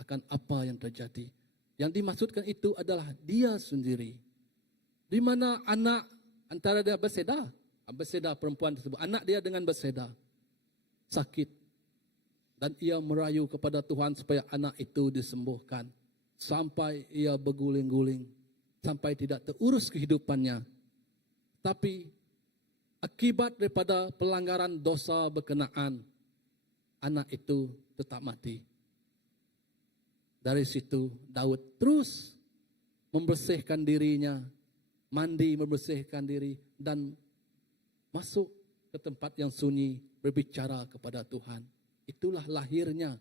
akan apa yang terjadi. Yang dimaksudkan itu adalah dia sendiri. Di mana anak antara dia Batseba perempuan tersebut, anak dia dengan Batseba sakit. Dan ia merayu kepada Tuhan supaya anak itu disembuhkan. Sampai ia berguling-guling. Sampai tidak terurus kehidupannya. Tapi akibat daripada pelanggaran dosa berkenaan, anak itu tetap mati. Dari situ Daud terus membersihkan dirinya, mandi, membersihkan diri, dan masuk ke tempat yang sunyi, berbicara kepada Tuhan. Itulah lahirnya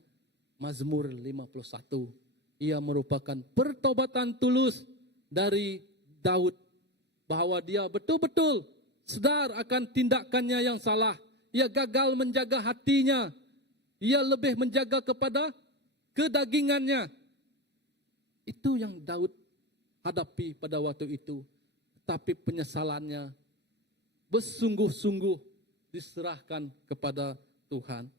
Mazmur 51. Ia merupakan pertobatan tulus dari Daud, bahwa dia betul-betul sadar akan tindakannya yang salah. Ia gagal menjaga hatinya. Ia lebih menjaga kepada kedagingannya. Itu yang Daud hadapi pada waktu itu. Tapi penyesalannya bersungguh-sungguh diserahkan kepada Tuhan.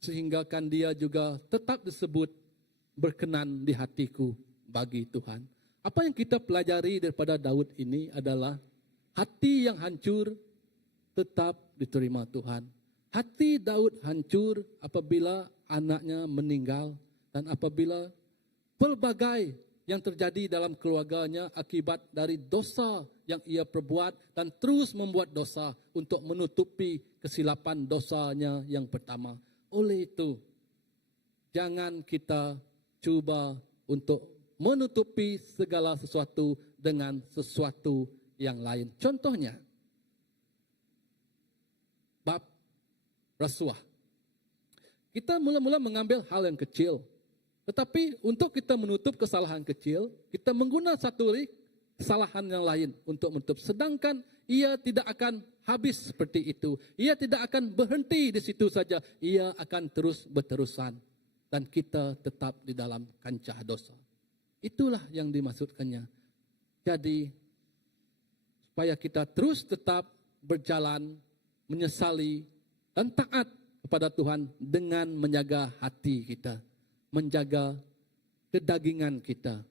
Sehingga kan dia juga tetap disebut berkenan di hatiku bagi Tuhan. Apa yang kita pelajari daripada Daud ini adalah hati yang hancur tetap diterima Tuhan. Hati Daud hancur apabila anaknya meninggal dan apabila pelbagai yang terjadi dalam keluarganya akibat dari dosa yang ia perbuat dan terus membuat dosa untuk menutupi kesilapan dosanya yang pertama. Oleh itu, jangan kita cuba untuk menutupi segala sesuatu dengan sesuatu yang lain. Contohnya, bab rasuah. Kita mula-mula mengambil hal yang kecil. Tetapi untuk kita menutup kesalahan kecil, kita menggunakan satu kesalahan yang lain untuk menutup. Sedangkan ia tidak akan habis seperti itu. Ia tidak akan berhenti di situ saja. Ia akan terus berterusan. Dan kita tetap di dalam kancah dosa. Itulah yang dimaksudkannya. Jadi, supaya kita terus tetap berjalan, menyesali, dan taat kepada Tuhan dengan menjaga hati kita. Menjaga kedagingan kita.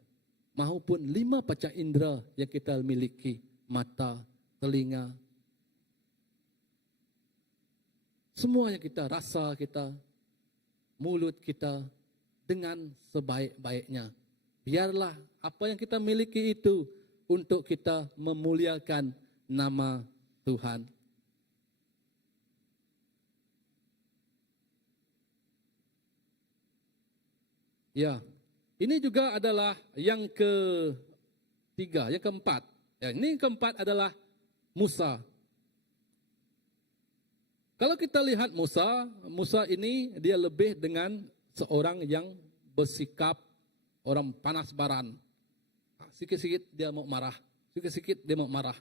Maupun 5 panca indera yang kita miliki. Mata, telinga. Semua yang kita rasa kita, mulut kita dengan sebaik-baiknya. Biarlah apa yang kita miliki itu untuk kita memuliakan nama Tuhan. Ya, ini juga adalah yang ketiga, yang keempat. Ya, ini yang keempat adalah Musa. Kalau kita lihat Musa ini dia lebih dengan seorang yang bersikap orang panas baran. Sikit-sikit dia mau marah. Sikit-sikit dia mau marah.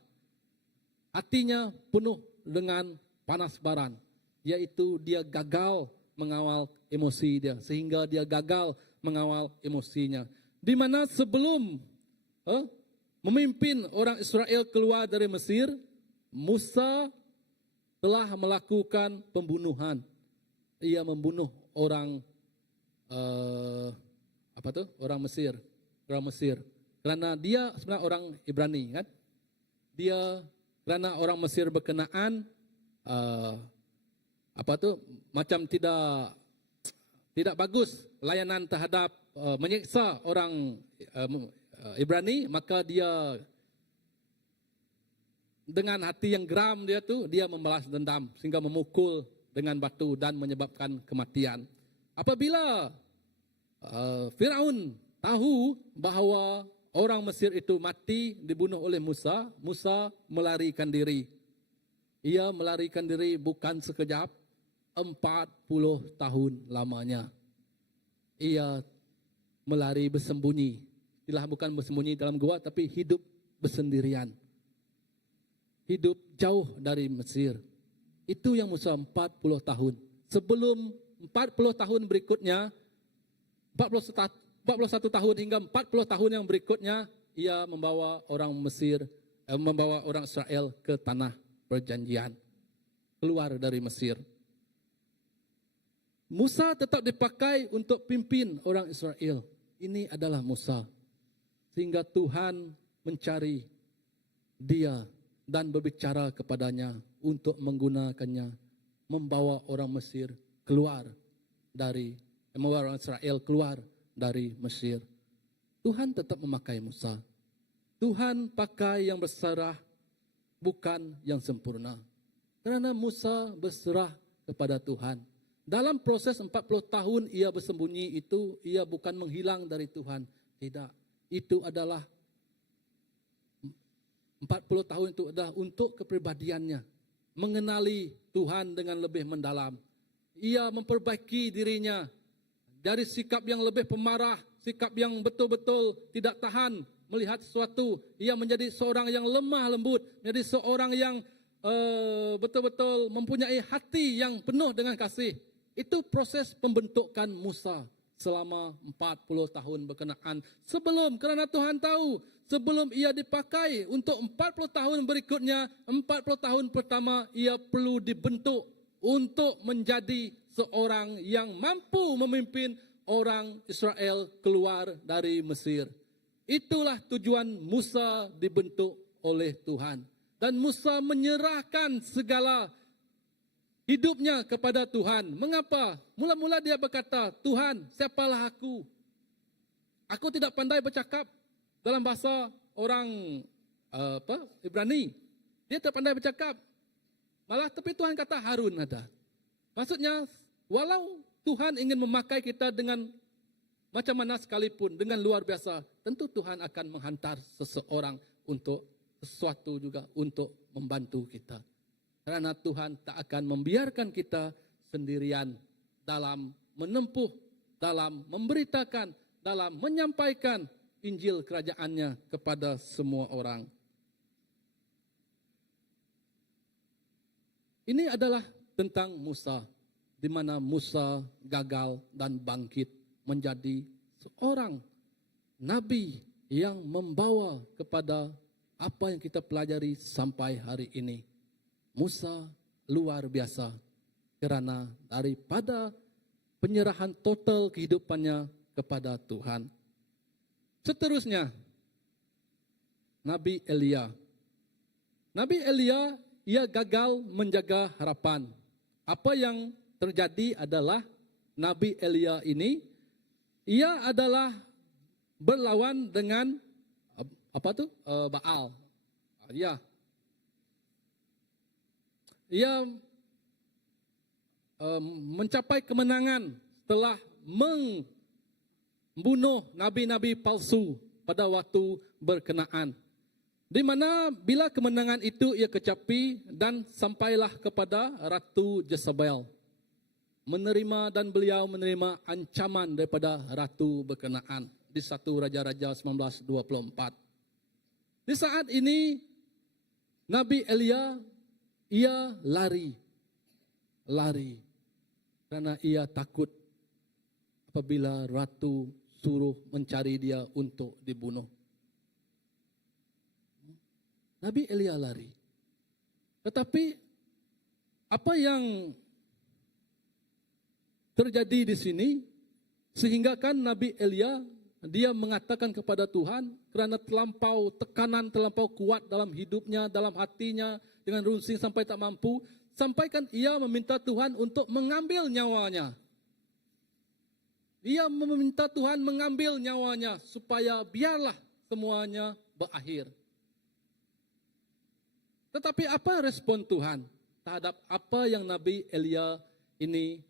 Hatinya penuh dengan panas baran. Yaitu dia gagal mengawal emosi dia. Sehingga dia gagal mengawal emosinya. Di mana sebelum memimpin orang Israel keluar dari Mesir, Musa telah melakukan pembunuhan. Ia membunuh orang orang Mesir. Karena dia sebenarnya orang Ibrani, kan? Karena orang Mesir berkenaan macam tidak bagus layanan terhadap menyiksa orang Ibrani, maka dia dengan hati yang geram dia membalas dendam sehingga memukul dengan batu dan menyebabkan kematian. Apabila Firaun tahu bahawa orang Mesir itu mati dibunuh oleh Musa, Musa melarikan diri. Ia melarikan diri bukan sekejap, 40 tahun lamanya. Ia melari bersembunyi. Istilah bukan bersembunyi dalam gua, tapi hidup bersendirian. Hidup jauh dari Mesir. Itu yang Musa 40 tahun. Sebelum 40 tahun berikutnya, 41 tahun hingga 40 tahun yang berikutnya, ia membawa orang Israel ke tanah perjanjian. Keluar dari Mesir. Musa tetap dipakai untuk pimpin orang Israel. Ini adalah Musa. Sehingga Tuhan mencari dia dan berbicara kepadanya untuk menggunakannya membawa orang Mesir keluar membawa orang Israel keluar dari Mesir. Tuhan tetap memakai Musa. Tuhan pakai yang berserah, bukan yang sempurna. Karena Musa berserah kepada Tuhan. Dalam proses 40 tahun ia bersembunyi itu, ia bukan menghilang dari Tuhan. Tidak. Itu adalah 40 tahun itu adalah untuk kepribadiannya. Mengenali Tuhan dengan lebih mendalam. Ia memperbaiki dirinya dari sikap yang lebih pemarah, sikap yang betul-betul tidak tahan melihat sesuatu. Ia menjadi seorang yang lemah lembut, menjadi seorang yang betul-betul mempunyai hati yang penuh dengan kasih. Itu proses pembentukan Musa selama 40 tahun berkenaan. Karena Tuhan tahu, sebelum ia dipakai untuk 40 tahun berikutnya, 40 tahun pertama ia perlu dibentuk untuk menjadi seorang yang mampu memimpin orang Israel keluar dari Mesir. Itulah tujuan Musa dibentuk oleh Tuhan. Dan Musa menyerahkan segala hidupnya kepada Tuhan. Mengapa? Mula-mula dia berkata, Tuhan, siapalah aku? Aku tidak pandai bercakap dalam bahasa orang Ibrani. Dia tidak pandai bercakap. Malah tapi Tuhan kata Harun ada. Maksudnya, walau Tuhan ingin memakai kita dengan macam mana sekalipun, dengan luar biasa, tentu Tuhan akan menghantar seseorang untuk sesuatu juga untuk membantu kita. Karena Tuhan tak akan membiarkan kita sendirian dalam menempuh, dalam memberitakan, dalam menyampaikan Injil kerajaannya kepada semua orang. Ini adalah tentang Musa, di mana Musa gagal dan bangkit menjadi seorang nabi yang membawa kepada apa yang kita pelajari sampai hari ini. Musa luar biasa karena daripada penyerahan total kehidupannya kepada Tuhan. Seterusnya, Nabi Elia. Nabi Elia, ia gagal menjaga harapan. Apa yang terjadi adalah Nabi Elia ini, ia adalah berlawan dengan Baal. Ia mencapai kemenangan setelah membunuh nabi-nabi palsu pada waktu berkenaan. Di mana bila kemenangan itu ia kecapi dan sampailah kepada Ratu Jezebel. Dan beliau menerima ancaman daripada Ratu berkenaan. Di 1 Raja-Raja 19:24. Di saat ini, Nabi Elia, ia lari. Karena ia takut apabila Ratu suruh mencari dia untuk dibunuh. Nabi Elia lari. Tetapi apa yang terjadi di sini sehingga kan Nabi Elia dia mengatakan kepada Tuhan kerana terlampau tekanan, terlampau kuat dalam hidupnya, dalam hatinya dengan runsing sampai tak mampu, sampaikan ia meminta Tuhan untuk mengambil nyawanya. Ia meminta Tuhan mengambil nyawanya supaya biarlah semuanya berakhir. Tetapi apa respon Tuhan terhadap apa yang Nabi Elia ini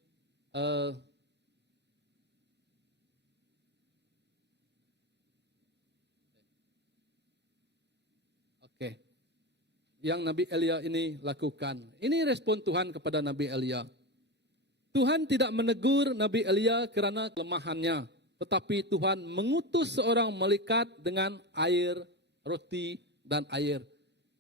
yang Nabi Elia ini lakukan? Ini respon Tuhan kepada Nabi Elia. Tuhan tidak menegur Nabi Elia kerana kelemahannya, tetapi Tuhan mengutus seorang malaikat dengan air, roti dan air.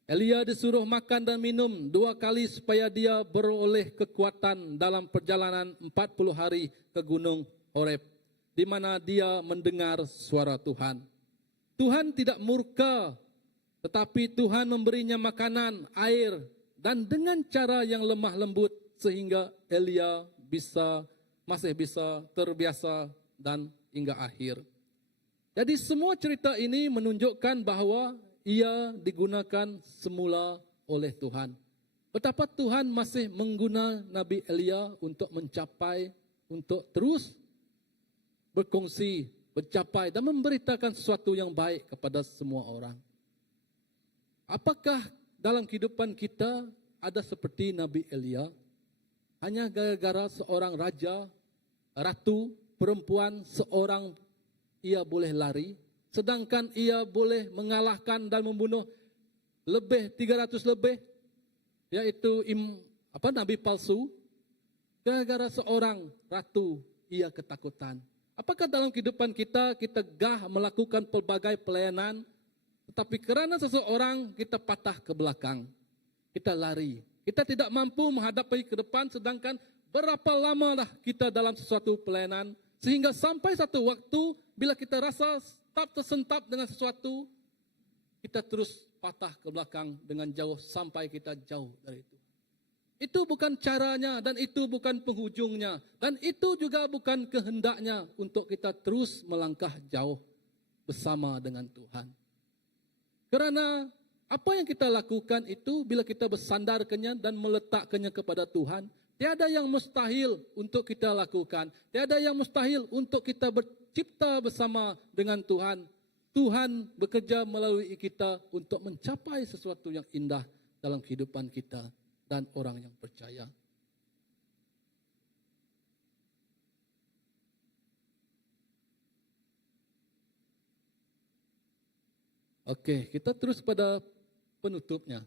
Elia disuruh makan dan minum 2 kali supaya dia beroleh kekuatan dalam perjalanan 40 hari ke gunung Horeb, di mana dia mendengar suara Tuhan. Tuhan tidak murka, tetapi Tuhan memberinya makanan, air, dan dengan cara yang lemah lembut sehingga Elia masih bisa terbiasa dan hingga akhir. Jadi semua cerita ini menunjukkan bahawa ia digunakan semula oleh Tuhan. Betapa Tuhan masih mengguna Nabi Elia untuk terus berkongsi, mencapai dan memberitakan sesuatu yang baik kepada semua orang. Apakah dalam kehidupan kita ada seperti Nabi Elia? Hanya gara-gara seorang raja, ratu, perempuan, seorang ia boleh lari, sedangkan ia boleh mengalahkan dan membunuh 300 lebih, yaitu nabi palsu. Gara-gara seorang ratu ia ketakutan. Apakah dalam kehidupan kita gah melakukan pelbagai pelayanan, tetapi kerana seseorang kita patah ke belakang, kita lari, kita tidak mampu menghadapi ke depan, sedangkan berapa lama dah kita dalam sesuatu pelayanan, sehingga sampai satu waktu bila kita rasa tersentap dengan sesuatu, kita terus patah ke belakang dengan jauh sampai kita jauh dari itu. Itu bukan caranya dan itu bukan penghujungnya. Dan itu juga bukan kehendaknya untuk kita terus melangkah jauh bersama dengan Tuhan. Kerana apa yang kita lakukan itu bila kita bersandarkannya dan meletakkannya kepada Tuhan, tiada yang mustahil untuk kita lakukan. Tiada yang mustahil untuk kita bercipta bersama dengan Tuhan. Tuhan bekerja melalui kita untuk mencapai sesuatu yang indah dalam kehidupan kita dan orang yang percaya. Oke, kita terus pada penutupnya.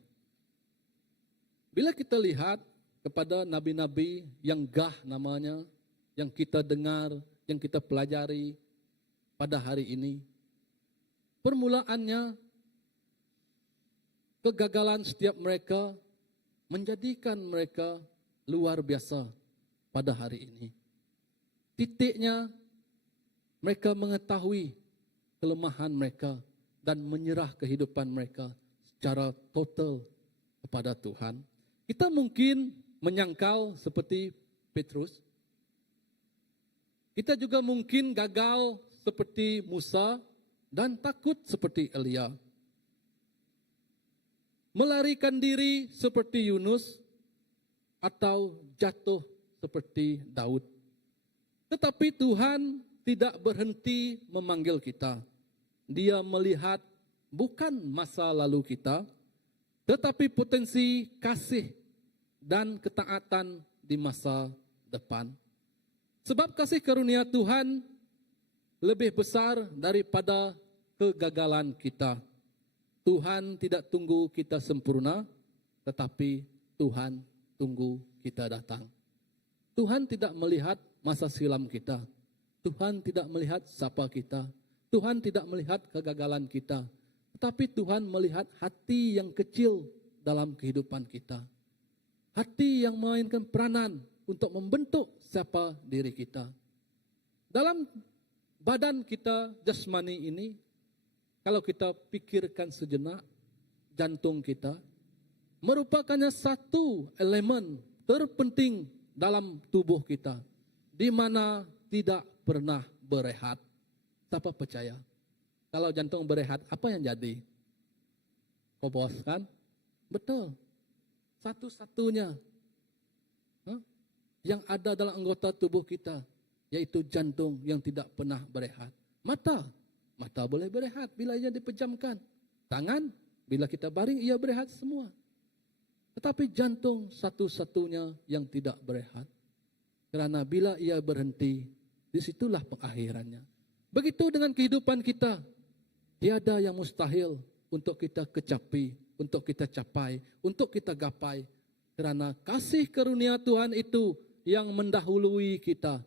Bila kita lihat kepada nabi-nabi yang gah namanya, yang kita dengar, yang kita pelajari pada hari ini, permulaannya kegagalan setiap mereka menjadikan mereka luar biasa pada hari ini. Titiknya mereka mengetahui kelemahan mereka dan menyerah kehidupan mereka secara total kepada Tuhan. Kita mungkin menyangkal seperti Petrus. Kita juga mungkin gagal seperti Musa dan takut seperti Elia. Melarikan diri seperti Yunus atau jatuh seperti Daud. Tetapi Tuhan tidak berhenti memanggil kita. Dia melihat bukan masa lalu kita, tetapi potensi kasih dan ketaatan di masa depan. Sebab kasih karunia Tuhan lebih besar daripada kegagalan kita. Tuhan tidak tunggu kita sempurna, tetapi Tuhan tunggu kita datang. Tuhan tidak melihat masa silam kita. Tuhan tidak melihat siapa kita. Tuhan tidak melihat kegagalan kita, tetapi Tuhan melihat hati yang kecil dalam kehidupan kita. Hati yang memainkan peranan untuk membentuk siapa diri kita. Dalam badan kita jasmani ini, kalau kita pikirkan sejenak, jantung kita, merupakannya satu elemen terpenting dalam tubuh kita, di mana tidak pernah berehat. Siapa percaya? Kalau jantung berehat, apa yang jadi? Kobos kan? Betul. Satu-satunya yang ada dalam anggota tubuh kita, yaitu jantung yang tidak pernah berehat. Mata boleh berehat bila ia dipejamkan. Tangan, bila kita baring, ia berehat semua. Tetapi jantung satu-satunya yang tidak berehat. Kerana bila ia berhenti, disitulah pengakhirannya. Begitu dengan kehidupan kita. Tiada yang mustahil untuk kita kecapi, untuk kita capai, untuk kita gapai. Kerana kasih karunia Tuhan itu yang mendahului kita.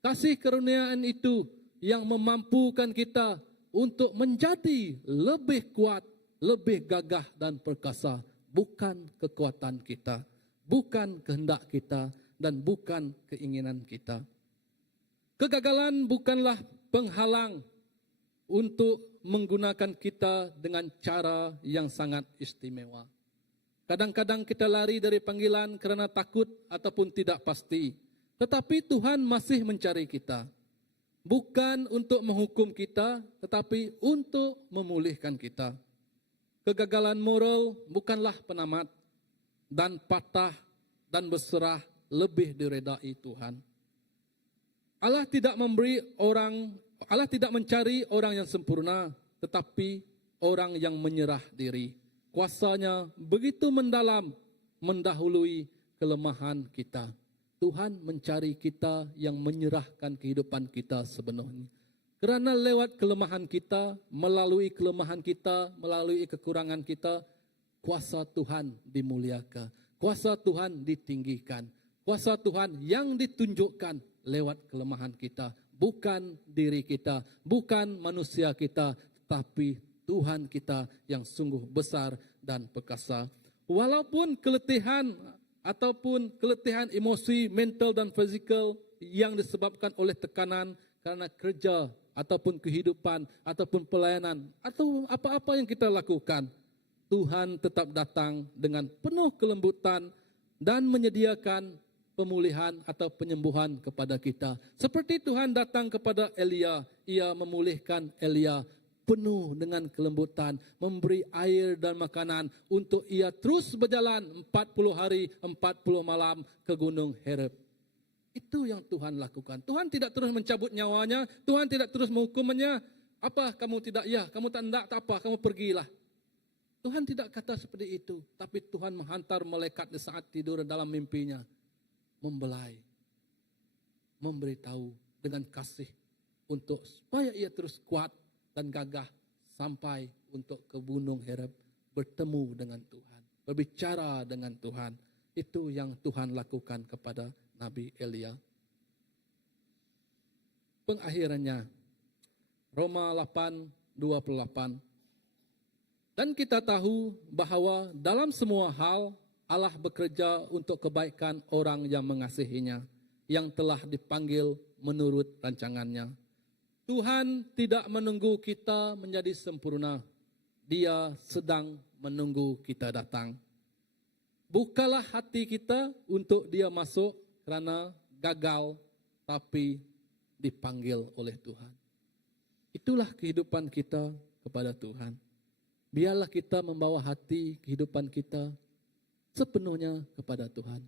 Kasih karuniaan itu yang memampukan kita untuk menjadi lebih kuat, lebih gagah dan perkasa. Bukan kekuatan kita, bukan kehendak kita, dan bukan keinginan kita. Kegagalan bukanlah penghalang untuk menggunakan kita dengan cara yang sangat istimewa. Kadang-kadang kita lari dari panggilan kerana takut ataupun tidak pasti. Tetapi Tuhan masih mencari kita. Bukan untuk menghukum kita, tetapi untuk memulihkan kita. Kegagalan moral bukanlah penamat, dan patah dan berserah lebih diredai Tuhan. Allah tidak mencari orang yang sempurna, tetapi orang yang menyerah diri. Kuasanya begitu mendalam, mendahului kelemahan kita. Tuhan mencari kita yang menyerahkan kehidupan kita sepenuhnya. Kerana lewat kelemahan kita, melalui kelemahan kita, melalui kekurangan kita, kuasa Tuhan dimuliakan. Kuasa Tuhan ditinggikan. Kuasa Tuhan yang ditunjukkan lewat kelemahan kita. Bukan diri kita, bukan manusia kita, tapi Tuhan kita yang sungguh besar dan perkasa. Walaupun keletihan ataupun keletihan emosi, mental dan fizikal yang disebabkan oleh tekanan karena kerja ataupun kehidupan ataupun pelayanan atau apa-apa yang kita lakukan, Tuhan tetap datang dengan penuh kelembutan dan menyediakan pemulihan atau penyembuhan kepada kita. Seperti Tuhan datang kepada Elia, ia memulihkan Elia penuh dengan kelembutan, memberi air dan makanan untuk ia terus berjalan 40 hari, 40 malam ke Gunung Horeb. Itu yang Tuhan lakukan. Tuhan tidak terus mencabut nyawanya, Tuhan tidak terus menghukumnya. Apa kamu tidak? Ya, kamu tak apa, kamu pergilah. Tuhan tidak kata seperti itu, tapi Tuhan menghantar malaikat di saat tidur dalam mimpinya, membelai, memberitahu dengan kasih untuk supaya ia terus kuat dan gagah sampai untuk ke Gunung Horeb, bertemu dengan Tuhan, berbicara dengan Tuhan. Itu yang Tuhan lakukan kepada Nabi Elia. Pengakhirannya, Roma 8:28. Dan kita tahu bahawa dalam semua hal Allah bekerja untuk kebaikan orang yang mengasihinya, yang telah dipanggil menurut rancangannya. Tuhan tidak menunggu kita menjadi sempurna. Dia sedang menunggu kita datang. Bukalah hati kita untuk dia masuk kerana gagal tapi dipanggil oleh Tuhan. Itulah kehidupan kita kepada Tuhan. Biarlah kita membawa hati kehidupan kita sepenuhnya kepada Tuhan.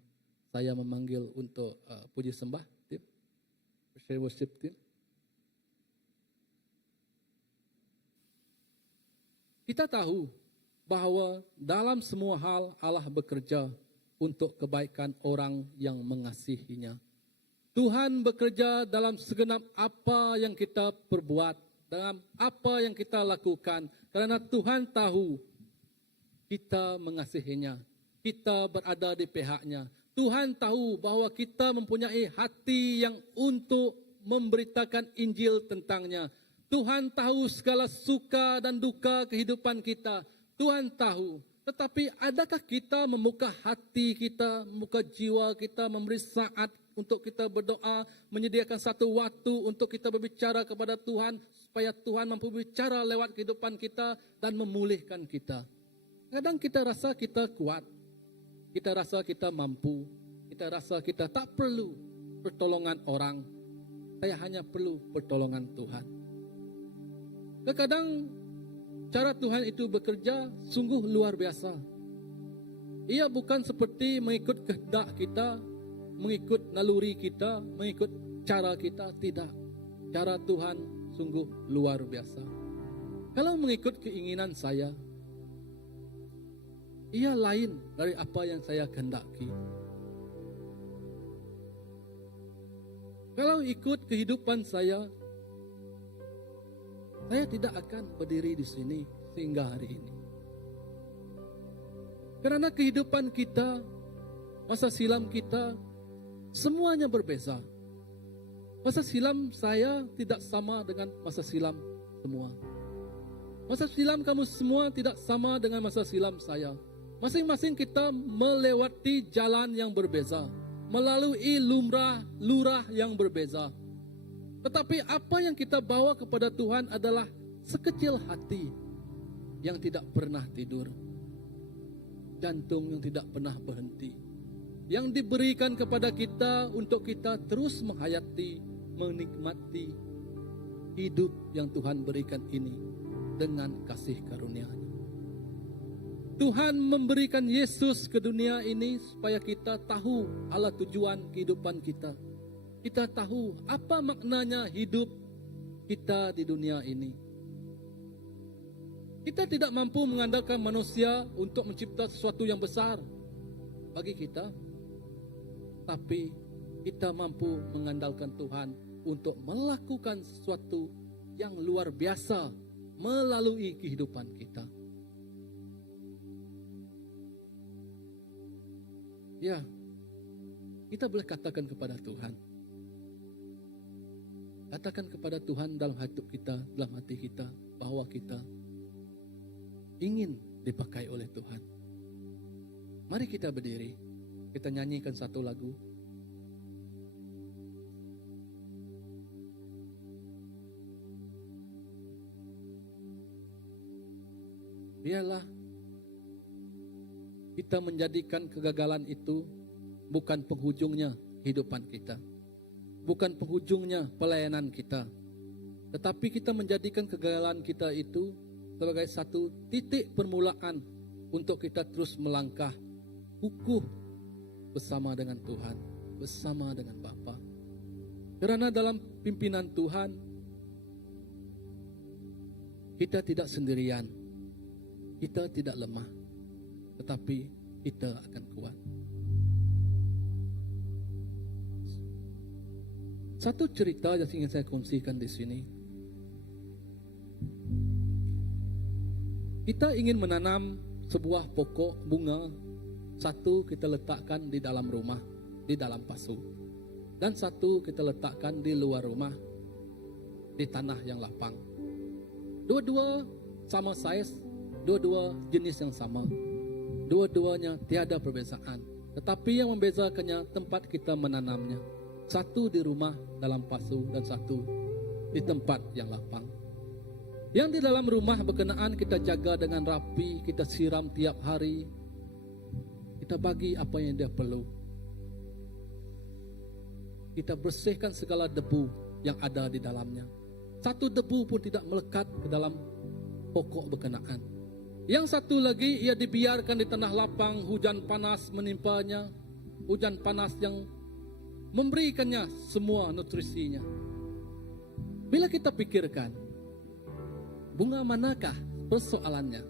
Saya memanggil untuk puji sembah, tim. Worship tim. Kita tahu bahawa dalam semua hal Allah bekerja untuk kebaikan orang yang mengasihinya. Tuhan bekerja dalam segenap apa yang kita perbuat, dalam apa yang kita lakukan, kerana Tuhan tahu kita mengasihinya, kita berada di pihaknya. Tuhan tahu bahawa kita mempunyai hati yang untuk memberitakan Injil tentangnya. Tuhan tahu segala suka dan duka kehidupan kita. Tuhan tahu. Tetapi adakah kita membuka hati kita, membuka jiwa kita, memberi saat untuk kita berdoa, menyediakan satu waktu untuk kita berbicara kepada Tuhan, supaya Tuhan mampu berbicara lewat kehidupan kita dan memulihkan kita. Kadang kita rasa kita kuat, Kita rasa kita mampu. Kita rasa kita tak perlu pertolongan orang. Saya hanya perlu pertolongan Tuhan. Terkadang cara Tuhan itu bekerja sungguh luar biasa. Ia bukan seperti mengikut kehendak kita, mengikut naluri kita, mengikut cara kita. Tidak. Cara Tuhan sungguh luar biasa. Kalau mengikut keinginan saya, ia lain dari apa yang saya kehendaki. Kalau ikut kehidupan saya tidak akan berdiri di sini sehingga hari ini. Karena kehidupan kita, masa silam kita, semuanya berbeza. Masa silam saya tidak sama dengan masa silam semua. Masa silam kamu semua tidak sama dengan masa silam saya. Masing-masing kita melewati jalan yang berbeza, melalui lurah yang berbeza. Tetapi apa yang kita bawa kepada Tuhan adalah sekecil hati yang tidak pernah tidur, jantung yang tidak pernah berhenti, yang diberikan kepada kita untuk kita terus menghayati, menikmati hidup yang Tuhan berikan ini dengan kasih karunia-Nya. Tuhan memberikan Yesus ke dunia ini supaya kita tahu ala tujuan kehidupan kita. Kita tahu apa maknanya hidup kita di dunia ini. Kita tidak mampu mengandalkan manusia untuk mencipta sesuatu yang besar bagi kita. Tapi kita mampu mengandalkan Tuhan untuk melakukan sesuatu yang luar biasa melalui kehidupan kita. Ya, kita boleh katakan kepada Tuhan. Katakan kepada Tuhan dalam hati kita, dalam hati kita, bahwa kita ingin dipakai oleh Tuhan. Mari kita berdiri, kita nyanyikan satu lagu. Biarlah kita menjadikan kegagalan itu bukan penghujungnya kehidupan kita. Bukan penghujungnya pelayanan kita. Tetapi kita menjadikan kegagalan kita itu sebagai satu titik permulaan untuk kita terus melangkah kukuh bersama dengan Tuhan, bersama dengan Bapa. Karena dalam pimpinan Tuhan, kita tidak sendirian, kita tidak lemah, tetapi kita akan kuat. Satu cerita yang ingin saya kongsikan di sini. Kita ingin menanam sebuah pokok bunga. Satu kita letakkan di dalam rumah, di dalam pasu. Dan satu kita letakkan di luar rumah, di tanah yang lapang. Dua-dua sama size, dua-dua jenis yang sama. Dua-duanya tiada perbezaan. Tetapi yang membezakannya tempat kita menanamnya. Satu di rumah dalam pasu dan satu di tempat yang lapang. Yang di dalam rumah berkenaan kita jaga dengan rapi, kita siram tiap hari. Kita bagi apa yang dia perlu. Kita bersihkan segala debu yang ada di dalamnya. Satu debu pun tidak melekat ke dalam pokok berkenaan. Yang satu lagi ia dibiarkan di tanah lapang, hujan panas menimpanya. Hujan panas yang memberikannya semua nutrisinya. Bila kita pikirkan, bunga manakah persoalannya?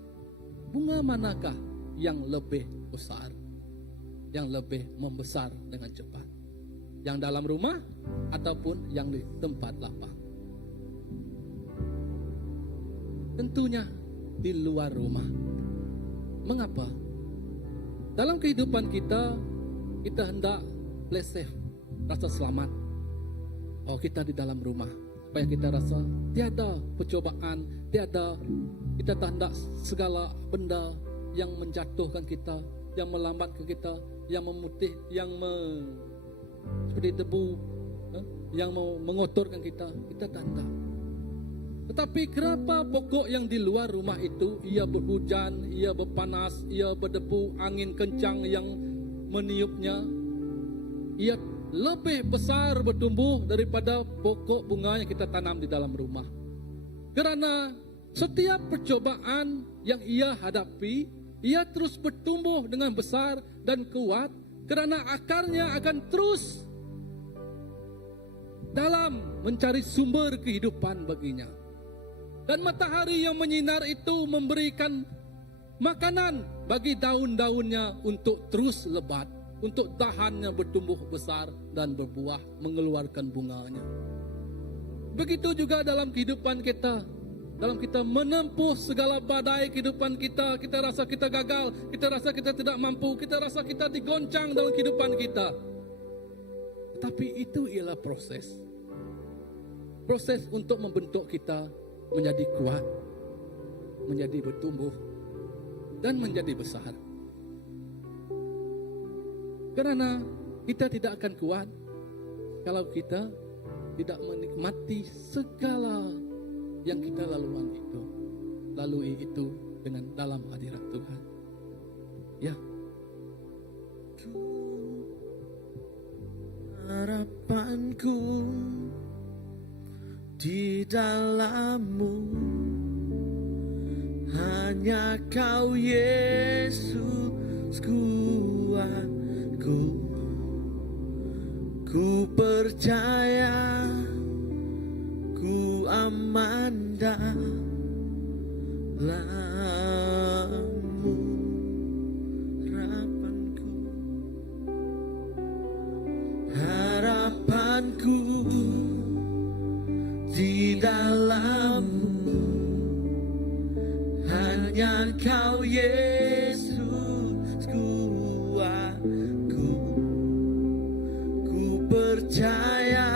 Bunga manakah yang lebih besar, yang lebih membesar dengan cepat? Yang dalam rumah ataupun yang di tempat lapang? Tentunya di luar rumah. Mengapa? Dalam kehidupan kita, kita hendak blessed, rasa selamat. Oh, kita di dalam rumah, supaya kita rasa tiada percobaan, tiada, kita tak hendak segala benda yang menjatuhkan kita, yang melambatkan kita, yang memutih, yang seperti debu, yang mau mengotorkan kita tak hendak. Tetapi kenapa pokok yang di luar rumah itu, ia berhujan, ia berpanas, ia berdebu, angin kencang yang meniupnya, ia lebih besar bertumbuh daripada pokok bunga yang kita tanam di dalam rumah. Karena setiap percobaan yang ia hadapi, ia terus bertumbuh dengan besar dan kuat, karena akarnya akan terus dalam mencari sumber kehidupan baginya. Dan matahari yang menyinar itu memberikan makanan bagi daun-daunnya untuk terus lebat, untuk dahannya bertumbuh besar dan berbuah, mengeluarkan bunganya. Begitu juga dalam kehidupan kita. Dalam kita menempuh segala badai kehidupan kita, kita rasa kita gagal, kita rasa kita tidak mampu, kita rasa kita digoncang dalam kehidupan kita. Tetapi itu ialah proses. Proses untuk membentuk kita menjadi kuat, menjadi bertumbuh, dan menjadi besar. Karena kita tidak akan kuat kalau kita tidak menikmati segala yang kita lalui itu dengan dalam hadirat Tuhan. Ya. Harapanku di dalam-Mu, hanya Kau Yesus kuatku. Ku percaya, ku aman dalam-Mu, harapanku di dalam-Mu, hanya Kau Yesus kuatku. Ku percaya,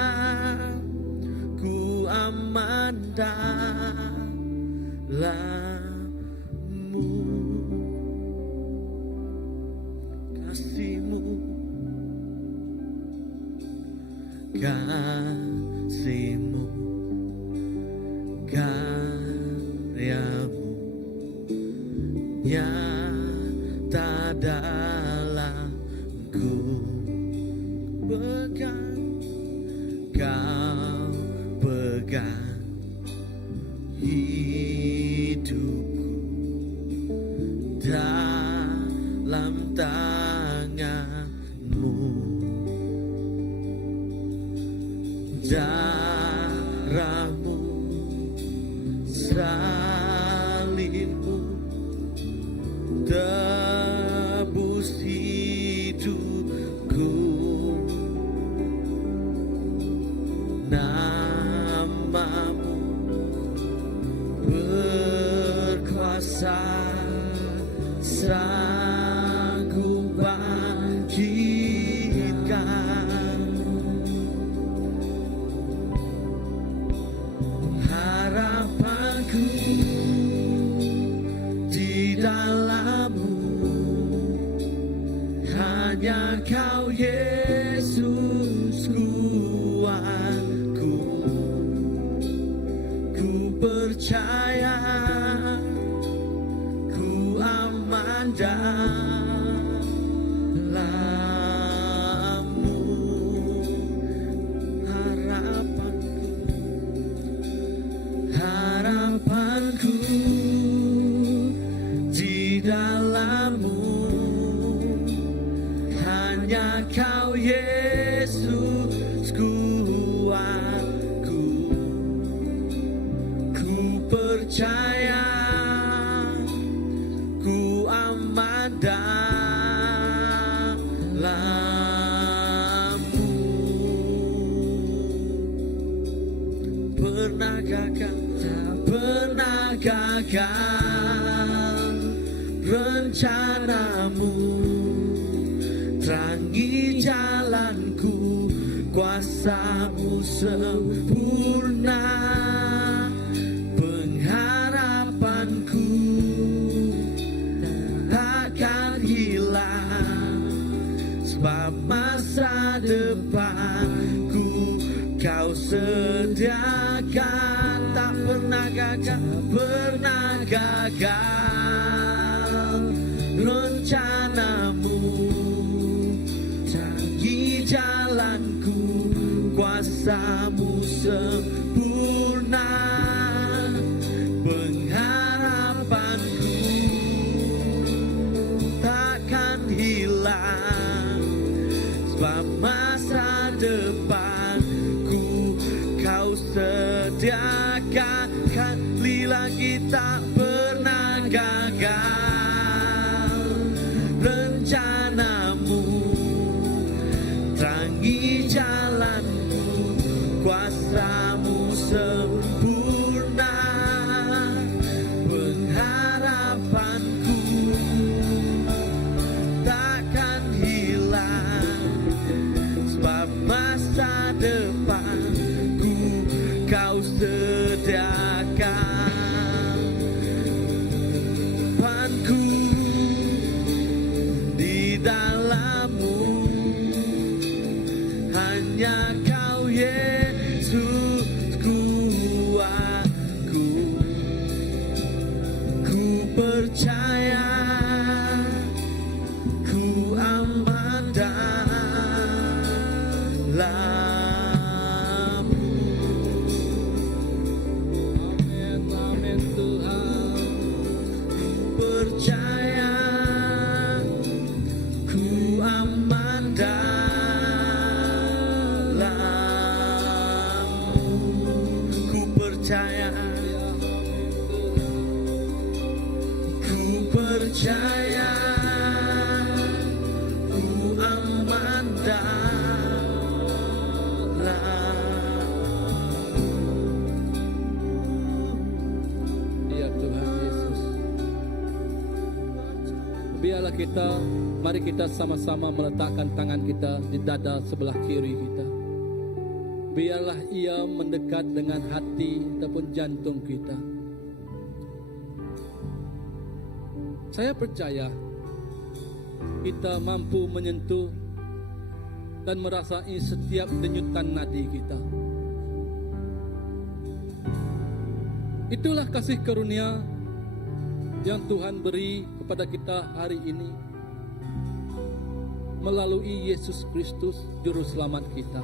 ku aman dalam-Mu. Kasih-Mu, kasih-Mu, karya-Mu nyata dalamku. Pegang, Kau pegang hidupku dalam tangan-Mu. Darah-Mu, salib-Mu tebus hidupku. Nama-Mu berkuasa, sanggup bangkitkan. Harapanku di dalam-Mu, hanya Kau Yesus kuatku. Ku percaya, ku aman dalam-Mu. Harapanku di dalam-Mu, hanya Kau Yesus kuatku. Ku percaya, ku aman dalam-Mu. Pernah gagal, tak pernah gagal rencana-Mu. Terangi jalanku, kuasa-Mu sempurna. Pengharapanku takkan hilang, sebab masa depanku Kau sediakan. Tak pernah gagal, pernah gagal rencana-Mu. kuasa-Mu sempurna, pengharapanku takkan hilang, sebab masa depanku Kau sediakan. Kali lagi tak pernah gagal rencana-Mu, terangi jalanku, kuasa-Mu sempurna, pengharapanku takkan hilang, sebab masa depanku Kau sediakan. Panku di dalam-Mu, hanya Kau Yesus kuatku. Ku percaya, ku aman dalam-Mu. Amin, amin Tuhan. Percaya, ku aman dalam-Mu. Ku percaya, ku percaya, ku aman dalam-Mu. Ya Tuhan Yesus. Biarlah mari kita sama-sama meletakkan tangan kita di dada sebelah kiri kita. Biarlah ia mendekat dengan hati ataupun jantung kita. Saya percaya kita mampu menyentuh dan merasai setiap denyutan nadi kita. Itulah kasih karunia yang Tuhan beri kepada kita hari ini melalui Yesus Kristus Juru Selamat kita,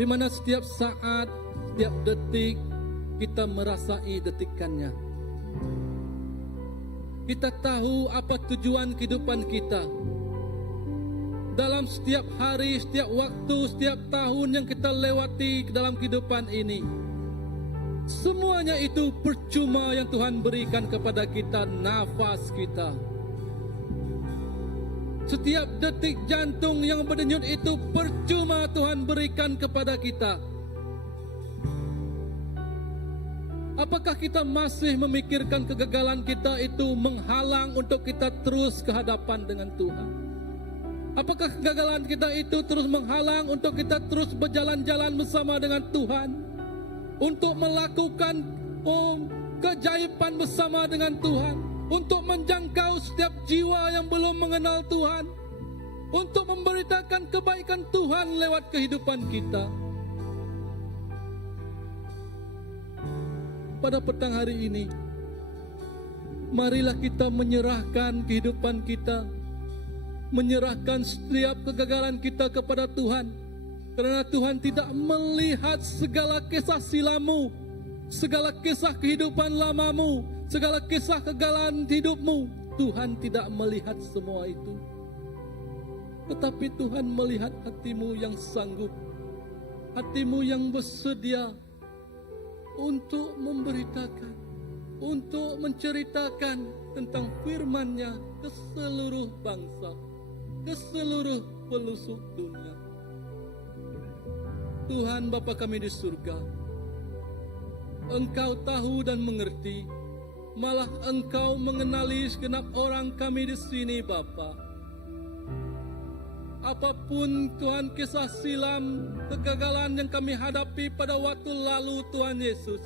di mana setiap saat, setiap detik kita merasai detikannya. Kita tahu apa tujuan kehidupan kita. Dalam setiap hari, setiap waktu, setiap tahun yang kita lewati dalam kehidupan ini, semuanya itu percuma yang Tuhan berikan kepada kita, nafas kita. Setiap detik jantung yang berdenyut itu percuma Tuhan berikan kepada kita. Apakah kita masih memikirkan kegagalan kita itu menghalang untuk kita terus ke hadapan dengan Tuhan? Apakah kegagalan kita itu terus menghalang untuk kita terus berjalan-jalan bersama dengan Tuhan? Untuk melakukan keajaiban bersama dengan Tuhan, untuk menjangkau setiap jiwa yang belum mengenal Tuhan, untuk memberitakan kebaikan Tuhan lewat kehidupan kita. Pada petang hari ini, marilah kita menyerahkan kehidupan kita, menyerahkan setiap kegagalan kita kepada Tuhan. Karena Tuhan tidak melihat segala kisah silammu, segala kisah kehidupan lamamu, segala kisah kegagalan hidupmu. Tuhan tidak melihat semua itu. Tetapi Tuhan melihat hatimu yang sanggup, hatimu yang bersedia untuk memberitakan, untuk menceritakan tentang firman-Nya ke seluruh bangsa, ke seluruh pelosok dunia. Tuhan Bapa kami di surga, Engkau tahu dan mengerti, malah Engkau mengenali segenap orang kami di sini Bapa. Apapun Tuhan kisah silam, kegagalan yang kami hadapi pada waktu lalu Tuhan Yesus,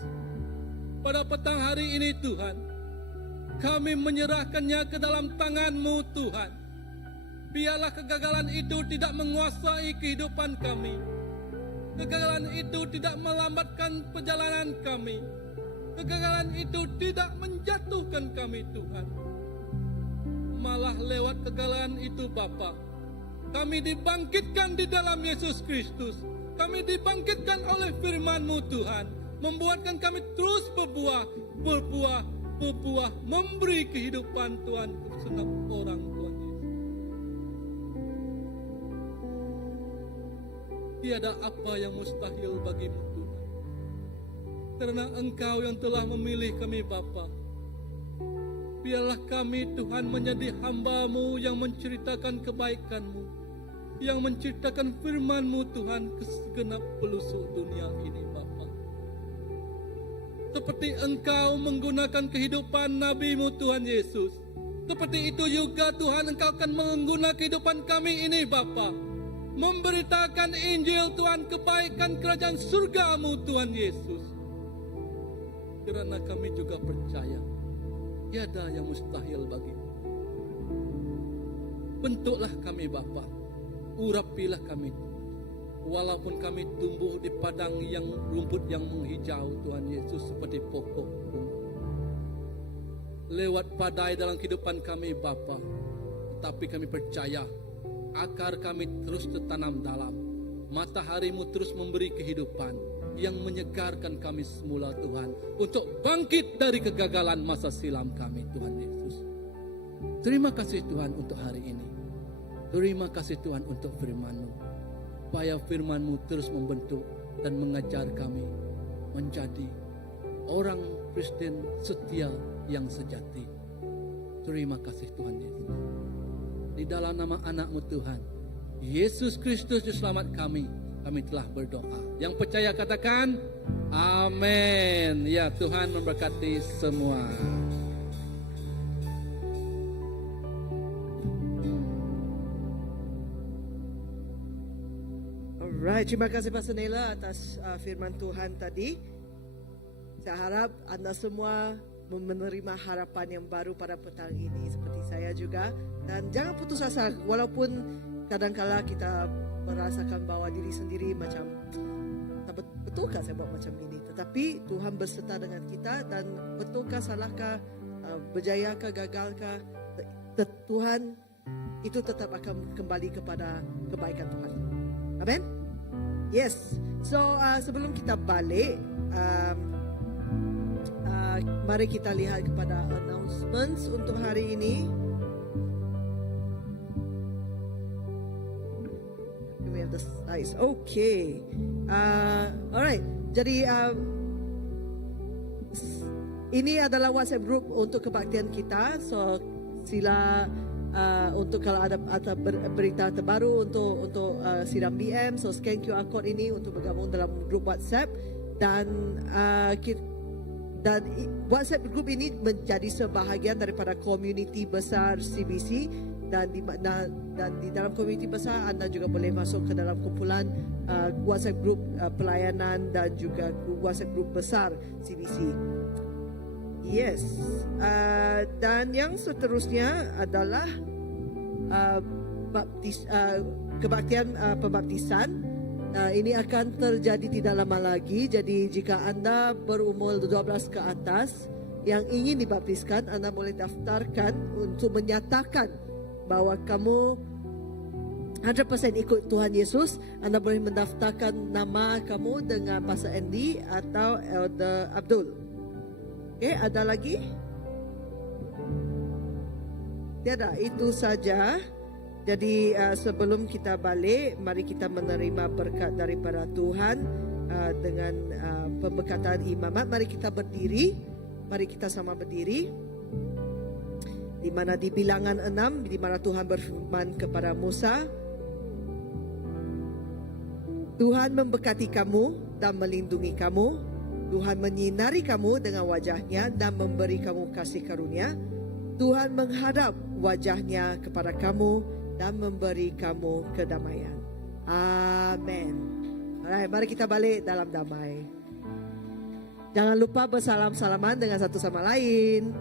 pada petang hari ini Tuhan, kami menyerahkannya ke dalam tangan-Mu Tuhan. Biarlah kegagalan itu tidak menguasai kehidupan kami. Kegagalan itu tidak melambatkan perjalanan kami. Kegagalan itu tidak menjatuhkan kami Tuhan. Malah lewat kegagalan itu Bapa, Kami dibangkitkan di dalam Yesus Kristus. Kami dibangkitkan oleh firman-Mu Tuhan, membuatkan kami terus berbuah, memberi kehidupan Tuhan untuk setiap orang Tuhan Yesus. Tiada apa yang mustahil bagimu Tuhan. Karena Engkau yang telah memilih kami Bapa. Biarlah kami Tuhan menjadi hamba-Mu yang menceritakan kebaikan-Mu, yang menceritakan firman-Mu Tuhan ke segenap pelosok dunia ini Bapa. Seperti Engkau menggunakan kehidupan Nabi-Mu Tuhan Yesus, seperti itu juga Tuhan Engkau akan menggunakan kehidupan kami ini Bapa, memberitakan Injil Tuhan, kebaikan kerajaan surga-Mu Tuhan Yesus. Kerana kami juga percaya tiada yang mustahil bagimu. Bentuklah kami Bapa, urapilah kami. Walaupun kami tumbuh di padang yang rumput yang menghijau Tuhan Yesus seperti pokok rumput. Lewat badai dalam kehidupan kami Bapa, tetapi kami percaya akar kami terus tertanam dalam. Matahari-Mu terus memberi kehidupan yang menyegarkan kami semula Tuhan, untuk bangkit dari kegagalan masa silam kami Tuhan Yesus. Terima kasih Tuhan untuk hari ini. Terima kasih Tuhan untuk firman-Mu. Supaya firman-Mu terus membentuk dan mengajar kami menjadi orang Kristen setia yang sejati. Terima kasih Tuhan Yesus. Di dalam nama anak-Mu Tuhan, Yesus Kristus Juru Selamat kami telah berdoa. Yang percaya katakan, amin. Ya, Tuhan memberkati semua. Alright, terima kasih Pastor Nela atas firman Tuhan tadi. Saya harap anda semua menerima harapan yang baru pada petang ini seperti saya juga. Dan jangan putus asa, walaupun kadang-kala kita merasakan bahwa diri sendiri macam, betulkah saya buat macam ini? Tetapi Tuhan berserta dengan kita, dan betulkah, salahkah, berjayakah, gagalkah, Tuhan itu tetap akan kembali kepada kebaikan Tuhan. Amin? Yes. So sebelum kita balik, mari kita lihat kepada announcements untuk hari ini. We have the slides. Okay. Alright. Jadi ini adalah WhatsApp group untuk kebaktian kita. So sila untuk kalau ada berita terbaru untuk sidang BM, so scan QR code ini untuk bergabung dalam grup WhatsApp, dan WhatsApp group ini menjadi sebahagian daripada komuniti besar CBC, dan di dalam komuniti besar anda juga boleh masuk ke dalam kumpulan WhatsApp group pelayanan dan juga WhatsApp group besar CBC. Yes, dan yang seterusnya adalah kebaktian pembaptisan. Ini akan terjadi tidak lama lagi. Jadi jika anda berumur 12 ke atas yang ingin dibaptiskan, anda boleh daftarkan untuk menyatakan bahwa kamu 100% ikut Tuhan Yesus. Anda boleh mendaftarkan nama kamu dengan Pastor Andy atau Elder Abdul. Okay, ada lagi? Tiada, itu saja. Jadi sebelum kita balik, mari kita menerima berkat daripada Tuhan dengan pemberkatan imamat. Mari kita berdiri. Mari kita sama berdiri. Di mana di Bilangan 6, di mana Tuhan berfirman kepada Musa, Tuhan memberkati kamu dan melindungi kamu. Tuhan menyinari kamu dengan wajahnya dan memberi kamu kasih karunia. Tuhan menghadap wajahnya kepada kamu dan memberi kamu kedamaian. Amin. Alright, mari kita balik dalam damai. Jangan lupa bersalam-salaman dengan satu sama lain.